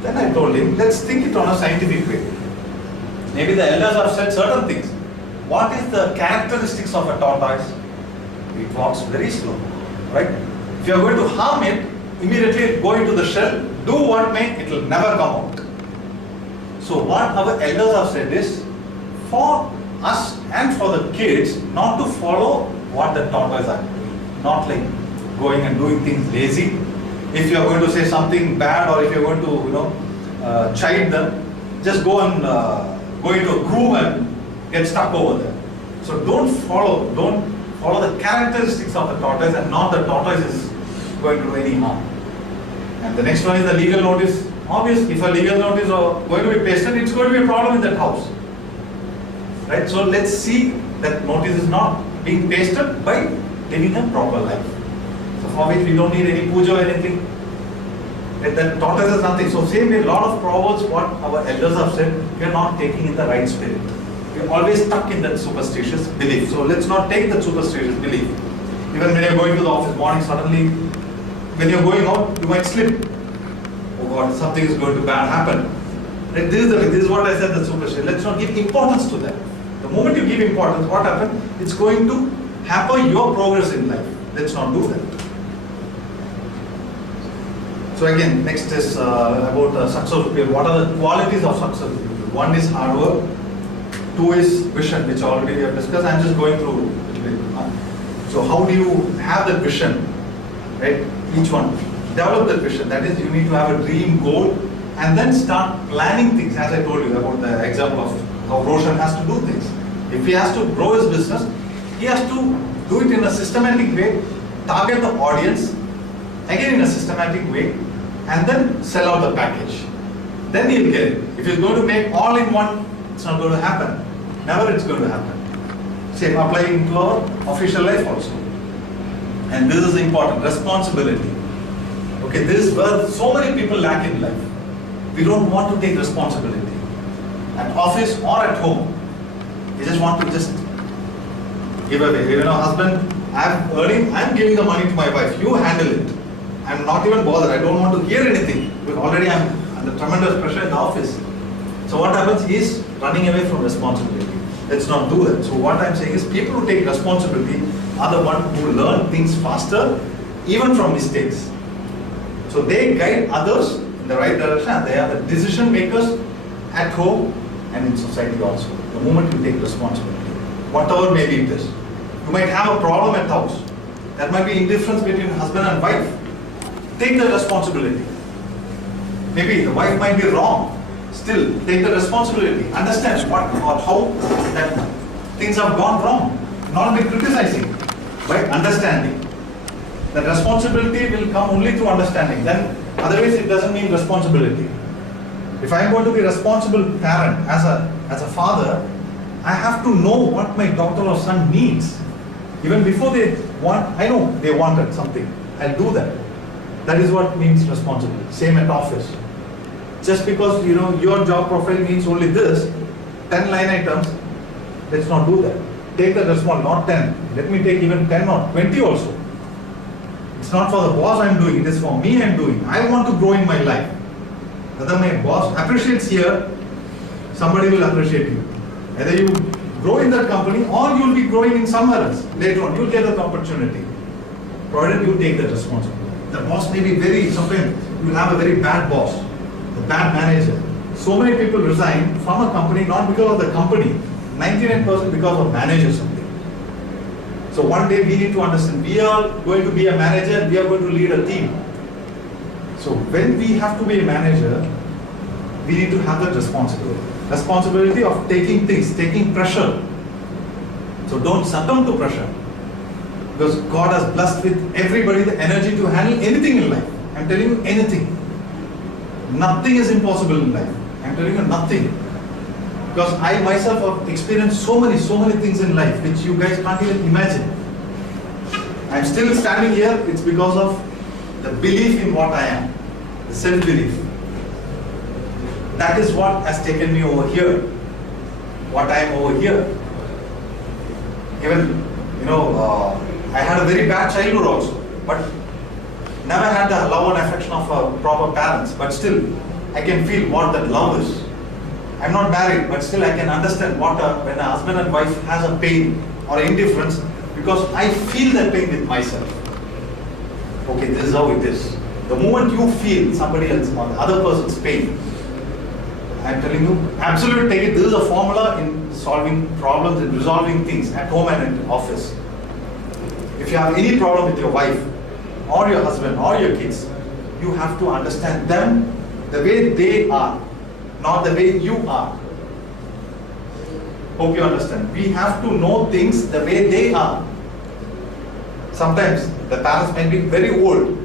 Then I told him, let's think it on a scientific way. Maybe the elders have said certain things. What is the characteristics of a tortoise? It walks very slow, right? If you are going to harm it, immediately go into the shell, do what may, it will never come out. So what our elders have said is, for us and for the kids, not to follow what the tortoise are doing. Not like going and doing things lazy. If you are going to say something bad or if you are going to, chide them, just go and go into a groove and get stuck over there. So don't follow the characteristics of the tortoise, and not the tortoise is going to do any harm. And the next one is the legal notice. Obviously, if a legal notice is going to be pasted, it's going to be a problem in that house. Right? So let's see that notice is not being pasted by living a proper life. So for which we don't need any puja or anything. That tortoise is nothing. So same way, a lot of proverbs, what our elders have said, we are not taking in the right spirit. We are always stuck in that superstitious belief. So let's not take that superstitious belief. Even when you're going to the office morning, suddenly, when you're going out, you might slip. Oh God, something is going to bad happen. Like this is what I said, the superstition. Let's not give importance to that. The moment you give importance, what happens? It's going to hamper your progress in life. Let's not do that. So again, next is about successful people. What are the qualities of successful people? One is hard work. Two is vision, which already we have discussed. I'm just going through a little bit. So how do you have that vision? Right? Each one. Develop that vision. That is, you need to have a dream goal and then start planning things. As I told you about the example of how Roshan has to do things. If he has to grow his business, he has to do it in a systematic way, target the audience, again in a systematic way, and then sell out the package. Then he'll get it. If he's going to make all in one, it's not going to happen. Never it's going to happen. Same applying to our official life also. And this is important, responsibility. Okay, this is where so many people lack in life. We don't want to take responsibility. At office or at home, we just want to just give away. Husband, I'm earning, I'm giving the money to my wife. You handle it. I'm not even bothered. I don't want to hear anything. Because already I'm under tremendous pressure in the office. So what happens is running away from responsibility. Let's not do that. So what I'm saying is people who take responsibility are the ones who learn things faster, even from mistakes. So they guide others in the right direction, and they are the decision makers at home and in society also. The moment you take responsibility, whatever may be it is. You might have a problem at house. There might be indifference between husband and wife. Take the responsibility. Maybe the wife might be wrong. Still, take the responsibility. Understand what or how that things have gone wrong. Not be criticizing, but understanding. The responsibility will come only through understanding. Then, otherwise, it doesn't mean responsibility. If I am going to be a responsible parent, as a father, I have to know what my daughter or son needs. Even before they want, I know they wanted something. I'll do that. That is what means responsibility. Same at office. Just because your job profile means only this, 10 line items, let's not do that. Take the responsibility, not 10. Let me take even 10 or 20 also. It's not for the boss I'm doing, it is for me I'm doing. I want to grow in my life. Whether my boss appreciates here, somebody will appreciate you. Whether you grow in that company or you'll be growing in somewhere else. Later on, you'll get the opportunity. Provided you take that responsibility. The boss may be sometimes you'll have a very bad boss, a bad manager. so many people resign from a company not because of the company, 99% because of managers only. So one day we need to understand, we are going to be a manager, we are going to lead a team. So when we have to be a manager, we need to have that responsibility. Responsibility of taking things, taking pressure. So don't succumb to pressure. Because God has blessed with everybody the energy to handle anything in life. I'm telling you anything. Nothing is impossible in life. I'm telling you nothing. Because I myself have experienced so many things in life which you guys can't even imagine. I'm still standing here, it's because of the belief in what I am, the self-belief. That is what has taken me over here, what I am over here. Even, I had a very bad childhood also, but never had the love and affection of proper parents, but still, I can feel what that love is. I'm not married, but still I can understand when a husband and wife has a pain or indifference, because I feel that pain with myself. Okay, this is how it is. The moment you feel somebody else or the other person's pain, I'm telling you, absolutely take it. This is a formula in solving problems and resolving things at home and in office. If you have any problem with your wife or your husband or your kids, you have to understand them the way they are, not the way you are. Hope you understand. We have to know things the way they are. Sometimes the parents may be very old.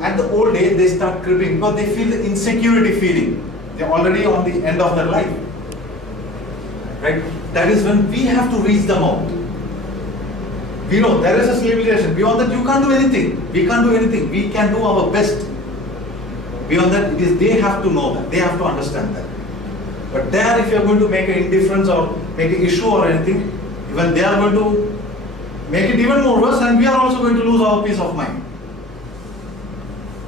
At the old age, they start cribbing because they feel the insecurity feeling. They're already on the end of their life. Right? That is when we have to reach them out. We know there is a civilization. Beyond that, you can't do anything. We can't do anything. We can do our best. Beyond that, it is they have to know that. They have to understand that. But there, if you are going to make an indifference or make an issue or anything, even they are going to make it even more worse, and we are also going to lose our peace of mind.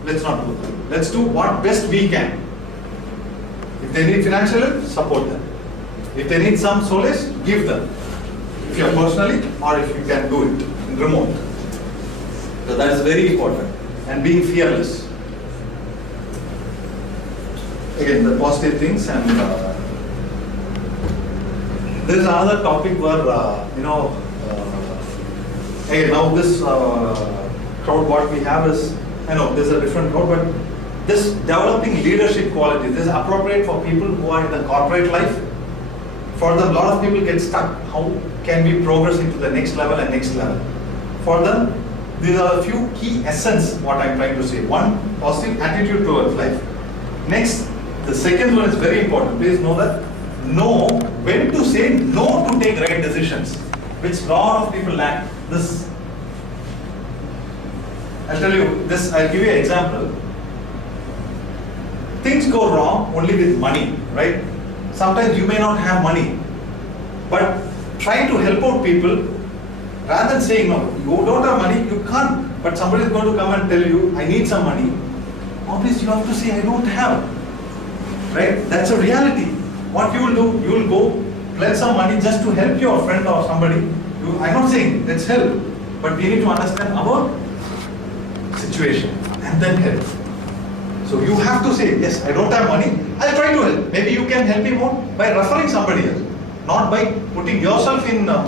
Let's not do that. Let's do what best we can. If they need financial help, support them. If they need some solace, give them. If you are personally, or if you can do it in remote. So that is very important. And being fearless. Again, the positive things, and there is another topic where, again, now this crowd what we have is, I know there's a different crowd, but this developing leadership qualities, this is appropriate for people who are in the corporate life. For them, a lot of people get stuck. How can we progress into the next level and next level? For them, these are a few key essence what I'm trying to say. One, positive attitude towards life. Next, the second one is very important. Please know that know when to say no to take right decisions, which a lot of people lack. This, I'll tell you this, I'll give you an example. Things go wrong only with money, right? Sometimes you may not have money, but try to help out people rather than saying no, you don't have money, you can't, but somebody is going to come and tell you, I need some money. Obviously you have to say, I don't have, right? That's a reality. What you will do, you will go pledge some money just to help your friend or somebody. I'm not saying let's help, but we need to understand our situation and then help. So you have to say, yes, I don't have money, I'll try to help. Maybe you can help him out by referring somebody else, not by putting yourself in a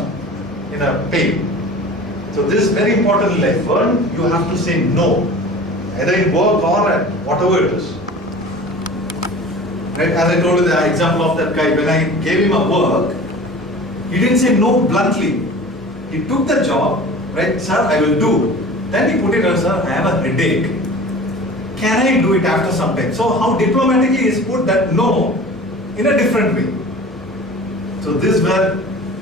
pain. So this is very important in life. Learn, you have to say no, either in work or at whatever it is. Right? As I told you the example of that guy, when I gave him a work, he didn't say no bluntly. He took the job, right, sir, I will do. Then he put it on, sir, I have a headache. Can I do it after some time? So how diplomatically is put that no in a different way. So this were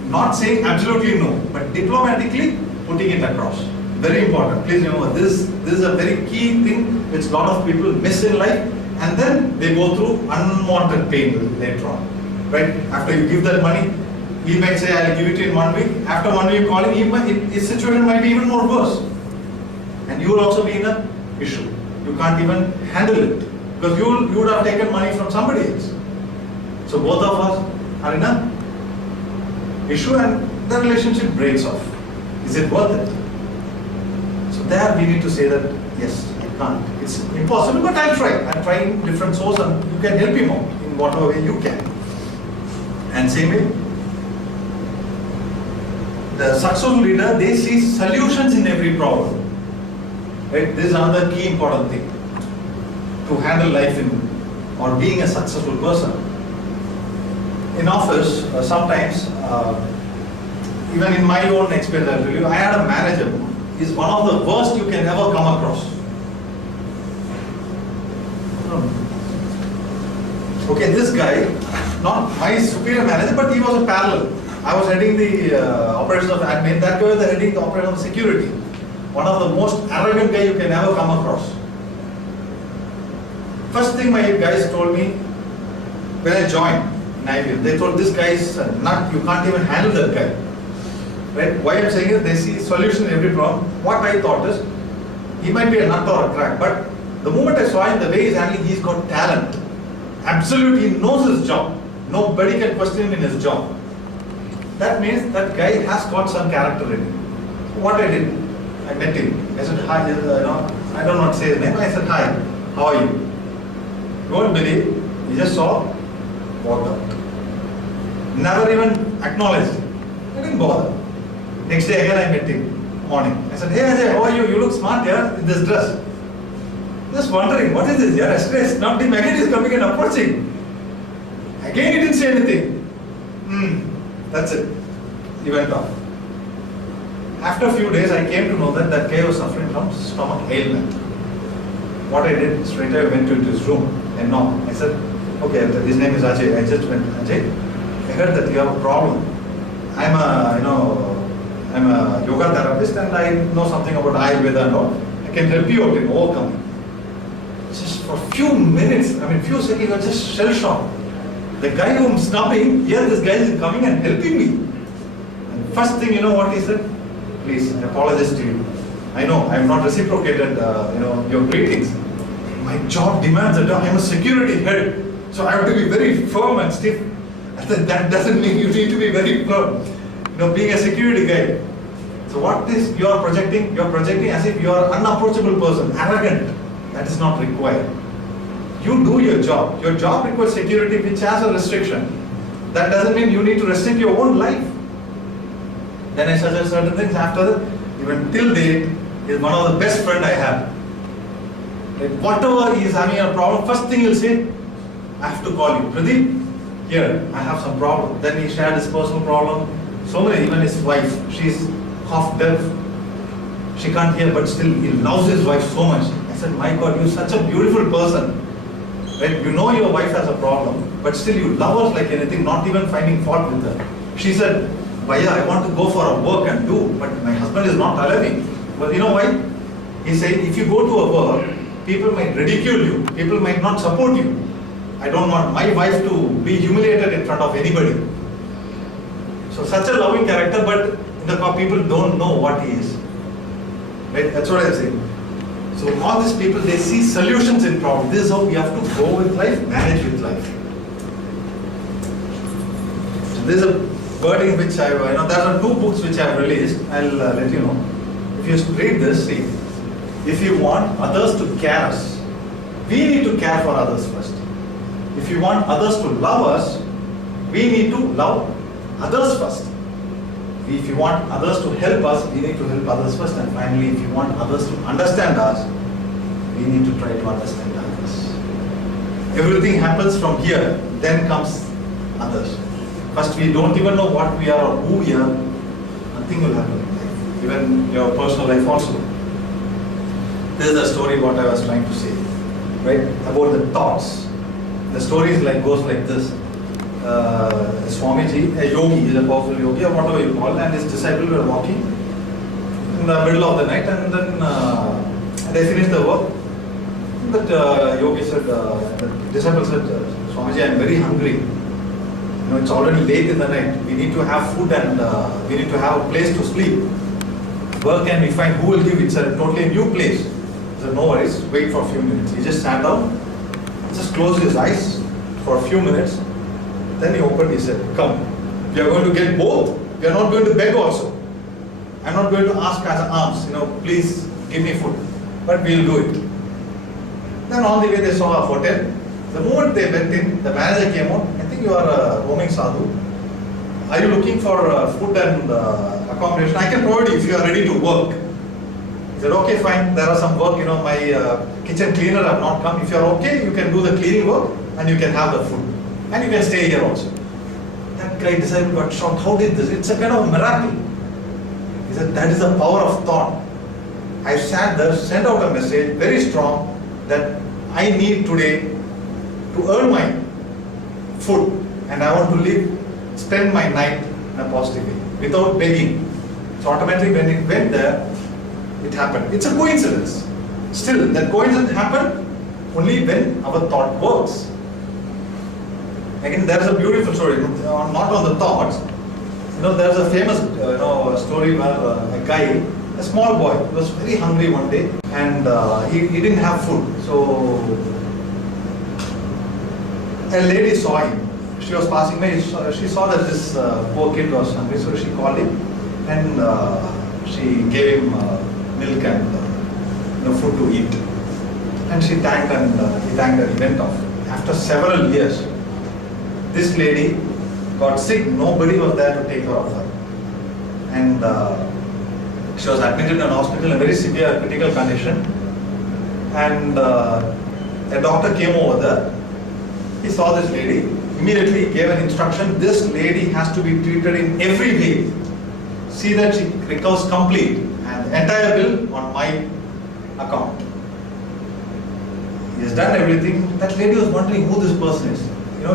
not saying absolutely no, but diplomatically putting it across. Very important. Please remember this is a very key thing which a lot of people miss in life, and then they go through unwanted pain later on. Right? After you give that money, he might say, I'll give it in 1 week. After 1 week calling, his situation might be even more worse. And you will also be in an issue. You can't even handle it because you would have taken money from somebody else. So both of us are in an issue and the relationship breaks off. Is it worth it? So there we need to say that yes, I can't. It's impossible, but I'll try. I'm trying different source and you can help him out in whatever way you can. And same way, the successful leader, they see solutions in every problem. Right? This is another key important thing to handle life or being a successful person. In office, sometimes, even in my own experience, I'll tell you, I had a manager who is one of the worst you can ever come across. Okay, this guy, not my superior manager, but he was a parallel. I was heading the operations of admin, that guy was heading the operations of security. One of the most arrogant guy you can ever come across. First thing my guys told me when I joined in IBM, they told this guy is a nut, you can't even handle that guy. Right? Why I'm saying is they see solution in every problem. What I thought is, he might be a nut or a crack, but the moment I saw him, the way he's handling, he's got talent. Absolutely, he knows his job. Nobody can question him in his job. That means that guy has got some character in him. What I did, I met him. I said, hi, I don't want to say his name. I said, hi, how are you? You won't believe, he just saw, walked out. Never even acknowledged. I didn't bother. Next day again I met him, morning. I said, hey Ajay, how are you? You look smart here in this dress. Just wondering, what is this? Yesterday, now again he's coming and approaching. Again he didn't say anything. That's it. He went off. After a few days, I came to know that that guy was suffering from stomach ailment. What I did, straight away I went to his room and knocked. I said, okay, his name is Ajay. I just went, Ajay, I heard that you have a problem. I'm a yoga therapist and I know something about Ayurveda and all. I can help you out in overcoming. Just for a few minutes, few seconds, I was just shell-shocked. The guy whom I'm snubbing, here this guy is coming and helping me. And first thing, you know what he said? Please, I apologize to you. I know I have not reciprocated, your greetings. My job demands that I'm a security head, so I have to be very firm and stiff. I said, that doesn't mean you need to be very firm. Being a security guy. So what is you are projecting? You are projecting as if you are an unapproachable person, arrogant. That is not required. You do your job. Your job requires security, which has a restriction. That doesn't mean you need to restrict your own life. Then I suggest certain things. After that, even till date, he is one of the best friend I have. Like whatever he is having a problem, first thing he'll say, I have to call you. Pradeep, here, I have some problem. Then he shared his personal problem. So many, even his wife, she's half deaf. She can't hear, but still he loves his wife so much. I said, my God, you're such a beautiful person. Right? You know your wife has a problem, but still you love her like anything, not even finding fault with her. She said, Bhaiya, I want to go for a work and do, but my husband is not allowing. Well, you know why? He said, if you go to a work, people might ridicule you, people might not support you. I don't want my wife to be humiliated in front of anybody. So such a loving character, but the people don't know what he is. Right? That's what I'm saying. So all these people, they see solutions in problems. This is how we have to go with life, manage with life. So there's a wording which there are 2 books which I have released. I'll let you know. If you read this, see, if you want others to care us, we need to care for others first. If you want others to love us, we need to love others first. If you want others to help us, we need to help others first. And finally, if you want others to understand us, we need to try to understand others. Everything happens from here, then comes others. First, we don't even know what we are or who we are. Nothing will happen in life, even your personal life also. This is the story what I was trying to say, right? About the thoughts. The story is goes like this. Swami, a yogi, is a powerful yogi or whatever you call, and his disciples were walking in the middle of the night, and then they finished the work. But yogi said, the disciple said, Swamiji, I am very hungry. It's already late in the night. We need to have food and we need to have a place to sleep. Where can we find? Who will give? It's a totally new place. He said, no worries, wait for a few minutes. He just sat down, just closed his eyes for a few minutes. Then he opened, he said, come, we are going to get both. We are not going to beg also. I am not going to ask as alms, please give me food. But we will do it. Then on the way they saw a hotel. The moment they went in, the manager came out. I think you are a roaming sadhu. Are you looking for food and accommodation? I can provide you if you are ready to work. He said, okay, fine. There are some work. My kitchen cleaner have not come. If you are okay, you can do the cleaning work and you can have the food. And you can stay here also. That guy decided, got shocked. How did this? It's a kind of miracle. He said, that is the power of thought. I sat there, sent out a message, very strong, that I need today to earn my food and I want to live, spend my night in a positive way, without begging. So automatically when it went there, it happened. It's a coincidence. Still, that coincidence happened only when our thought works. Again, there is a beautiful story, not on the thoughts. There is a famous story where a guy, a small boy, was very hungry one day and he didn't have food. So a lady saw him. She was passing by. She saw that this poor kid was hungry, so she called him and she gave him milk and food to eat. And she thanked and he thanked and he went off. After several years, this lady got sick. Nobody was there to take care of her, and she was admitted in an hospital in a very severe critical condition. And a doctor came over there. He saw this lady. Immediately gave an instruction. This lady has to be treated in every way. See that she recovers complete, and the entire bill on my account. He has done everything. That lady was wondering who this person is.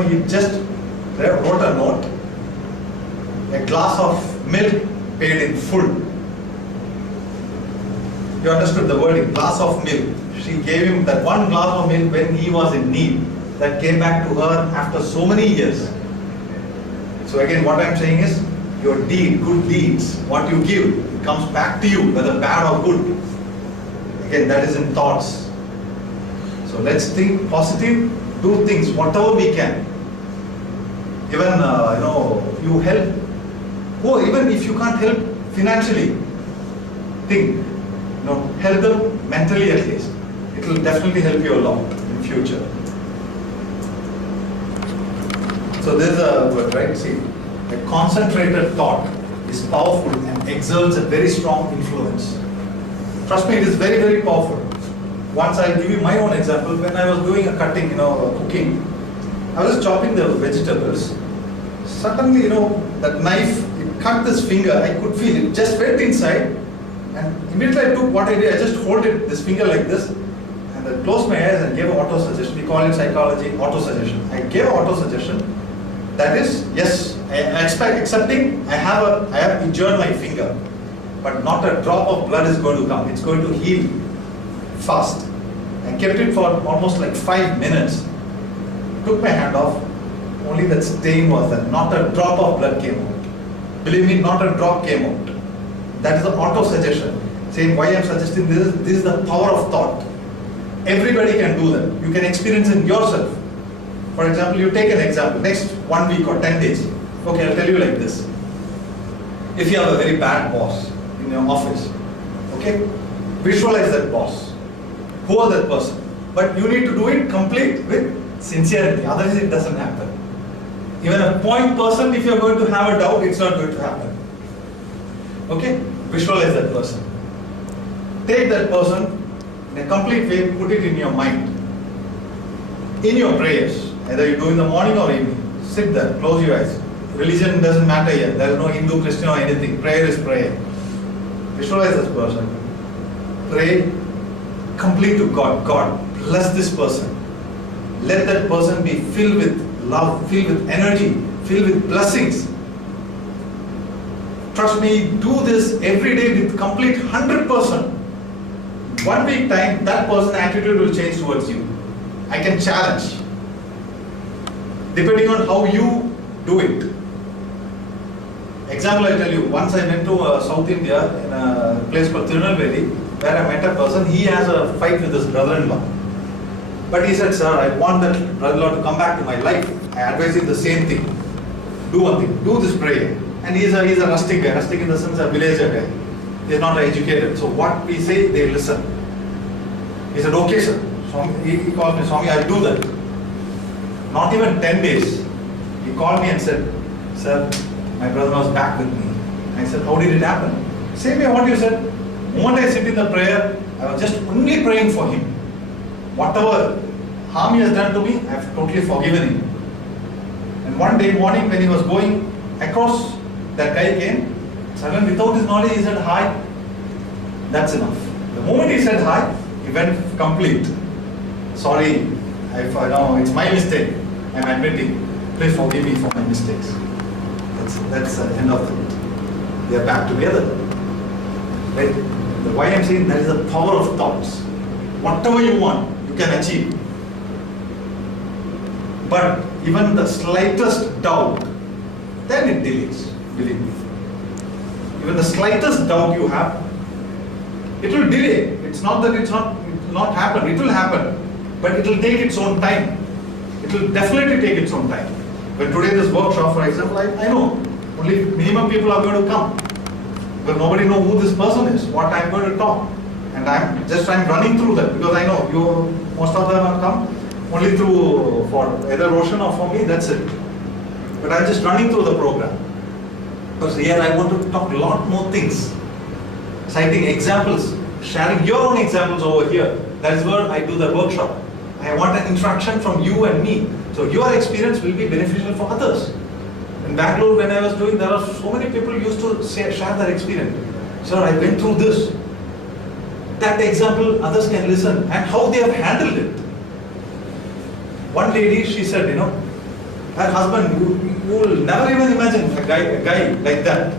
He just wrote a note. A glass of milk paid in full. You understood the wording, glass of milk. She gave him that one glass of milk when he was in need. That came back to her after so many years. So again, what I'm saying is, your deed, good deeds, what you give, it comes back to you, whether bad or good. Again, that is in thoughts. So let's think positive, do things, whatever we can. Even, you help. Oh, even if you can't help financially, think. Help them mentally at least. It will definitely help you a lot in future. So this is a word, right? See, a concentrated thought is powerful and exerts a very strong influence. Trust me, it is very, very powerful. Once I'll give you my own example. When I was doing a cutting, cooking, I was chopping the vegetables. Suddenly, that knife, it cut this finger. I could feel it just went inside. And immediately I took what I did, I just hold it, this finger like this, and I closed my eyes and gave an auto-suggestion. We call it psychology, auto-suggestion. I gave auto-suggestion. That is, yes, I accepting, I have injured my finger, but not a drop of blood is going to come. It's going to heal fast. I kept it for almost like 5 minutes. Took my hand off. Only that stain was there. Not a drop of blood came out. Believe me, not a drop came out. That is the auto-suggestion. Saying why I am suggesting this is the power of thought. Everybody can do that. You can experience it yourself. For example, you take an example, next 1 week or 10 days. Okay, I'll tell you like this. If you have a very bad boss in your office, okay, visualize that boss. Who is that person? But you need to do it complete with sincerity, otherwise it doesn't happen. Even a 0% if you're going to have a doubt, it's not going to happen. Okay, visualize that person. Take that person in a complete way, put it in your mind. In your prayers, either you do in the morning or evening, sit there, close your eyes. Religion doesn't matter here. There is no Hindu, Christian or anything. Prayer is prayer. Visualize this person. Pray complete to God. God, bless this person. Let that person be filled with love, filled with energy, filled with blessings. Trust me, do this every day with complete 100%. 1 week time, that person's attitude will change towards you. I can challenge. Depending on how you do it. Example, I tell you, once I went to South India in a place called Tirunelveli, where I met a person. He has a fight with his brother-in-law. But he said, sir, I want that brother-in-law to come back to my life. I advise him the same thing. Do one thing, do this prayer. And he's a rustic guy, rustic in the sense a villager guy. He's not educated. So what we say, they listen. He said, okay sir. He called me, Swami, I'll do that. Not even 10 days. He called me and said, sir, my brother was back with me. I said, how did it happen? Same way what you said. The moment I sit in the prayer, I was just only praying for him. Whatever harm he has done to me, I have totally forgiven him. And one day morning when he was going across, that guy came, suddenly without his knowledge he said hi. That's enough. The moment he said hi, he went complete. Sorry, I know it's my mistake. I'm admitting. Please forgive me for my mistakes. That's the end of it. They are back together. Right? Why I'm saying that is the power of thoughts. Whatever you want, you can achieve. But even the slightest doubt, then it delays. Believe me. Even the slightest doubt you have, it will delay. It's not that it will not happen. It will happen. But it will take its own time. It will definitely take its own time. But today this workshop, for example, I know only minimum people are going to come. But nobody knows who this person is, what I'm going to talk. And I'm running through that because I know most of them have come only through for either Roshan or for me, that's it. But I'm just running through the program. Because here I want to talk a lot more things. Citing examples, sharing your own examples over here. That is where I do the workshop. I want an interaction from you and me. So your experience will be beneficial for others. In Bangalore, when I was doing, there are so many people used to share their experience. Sir, I went through this. That example, others can listen and how they have handled it. One lady, she said, her husband, you will never even imagine a guy like that.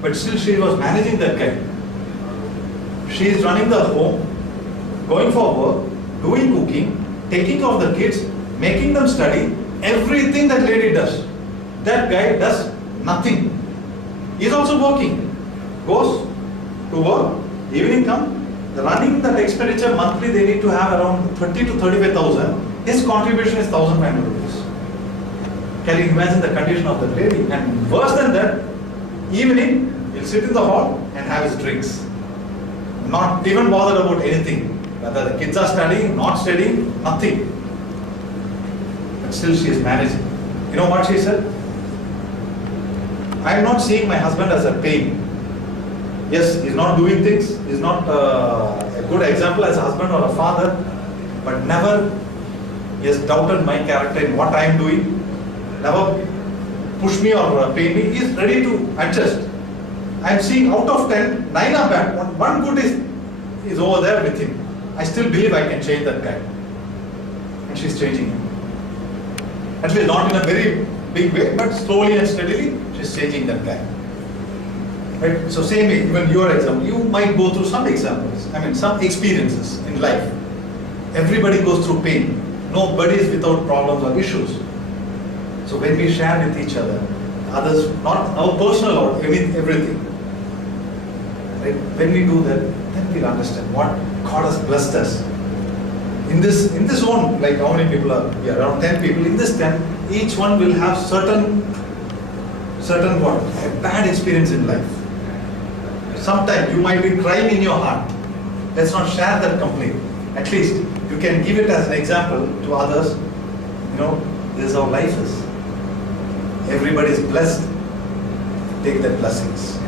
But still she was managing that guy. She is running the home, going for work, doing cooking, taking care of the kids, making them study, everything that lady does. That guy does nothing. He is also working. Goes to work, evening come, running that expenditure monthly they need to have around 30 to 35,000. His contribution is 1,500 rupees. Can you imagine the condition of that lady? And worse than that, evening he'll sit in the hall and have his drinks. Not even bothered about anything. Whether the kids are studying, not studying, nothing. But still she is managing. You know what she said? I am not seeing my husband as a pain. Yes, he's not doing things. He's not a good example as a husband or a father. But never he has doubted my character in what I am doing. Never push me or pain me. He is ready to adjust. I am seeing out of 10, 9 are bad. One good is over there with him. I still believe I can change that guy. And she's changing him. At least not in a very big way, but slowly and steadily, she's changing that guy. Right? So same way, even your example, you might go through some examples, some experiences in life. Everybody goes through pain. Nobody is without problems or issues. So when we share with each other, others, not our personal or everything, right? When we do that, then we'll understand what God has blessed us. In this zone, like how many people are? We are around 10 people. In this 10, each one will have certain what? A bad experience in life. Sometimes you might be crying in your heart. Let's not share that complaint. At least you can give it as an example to others. This is how life is. Everybody is blessed. Take their blessings.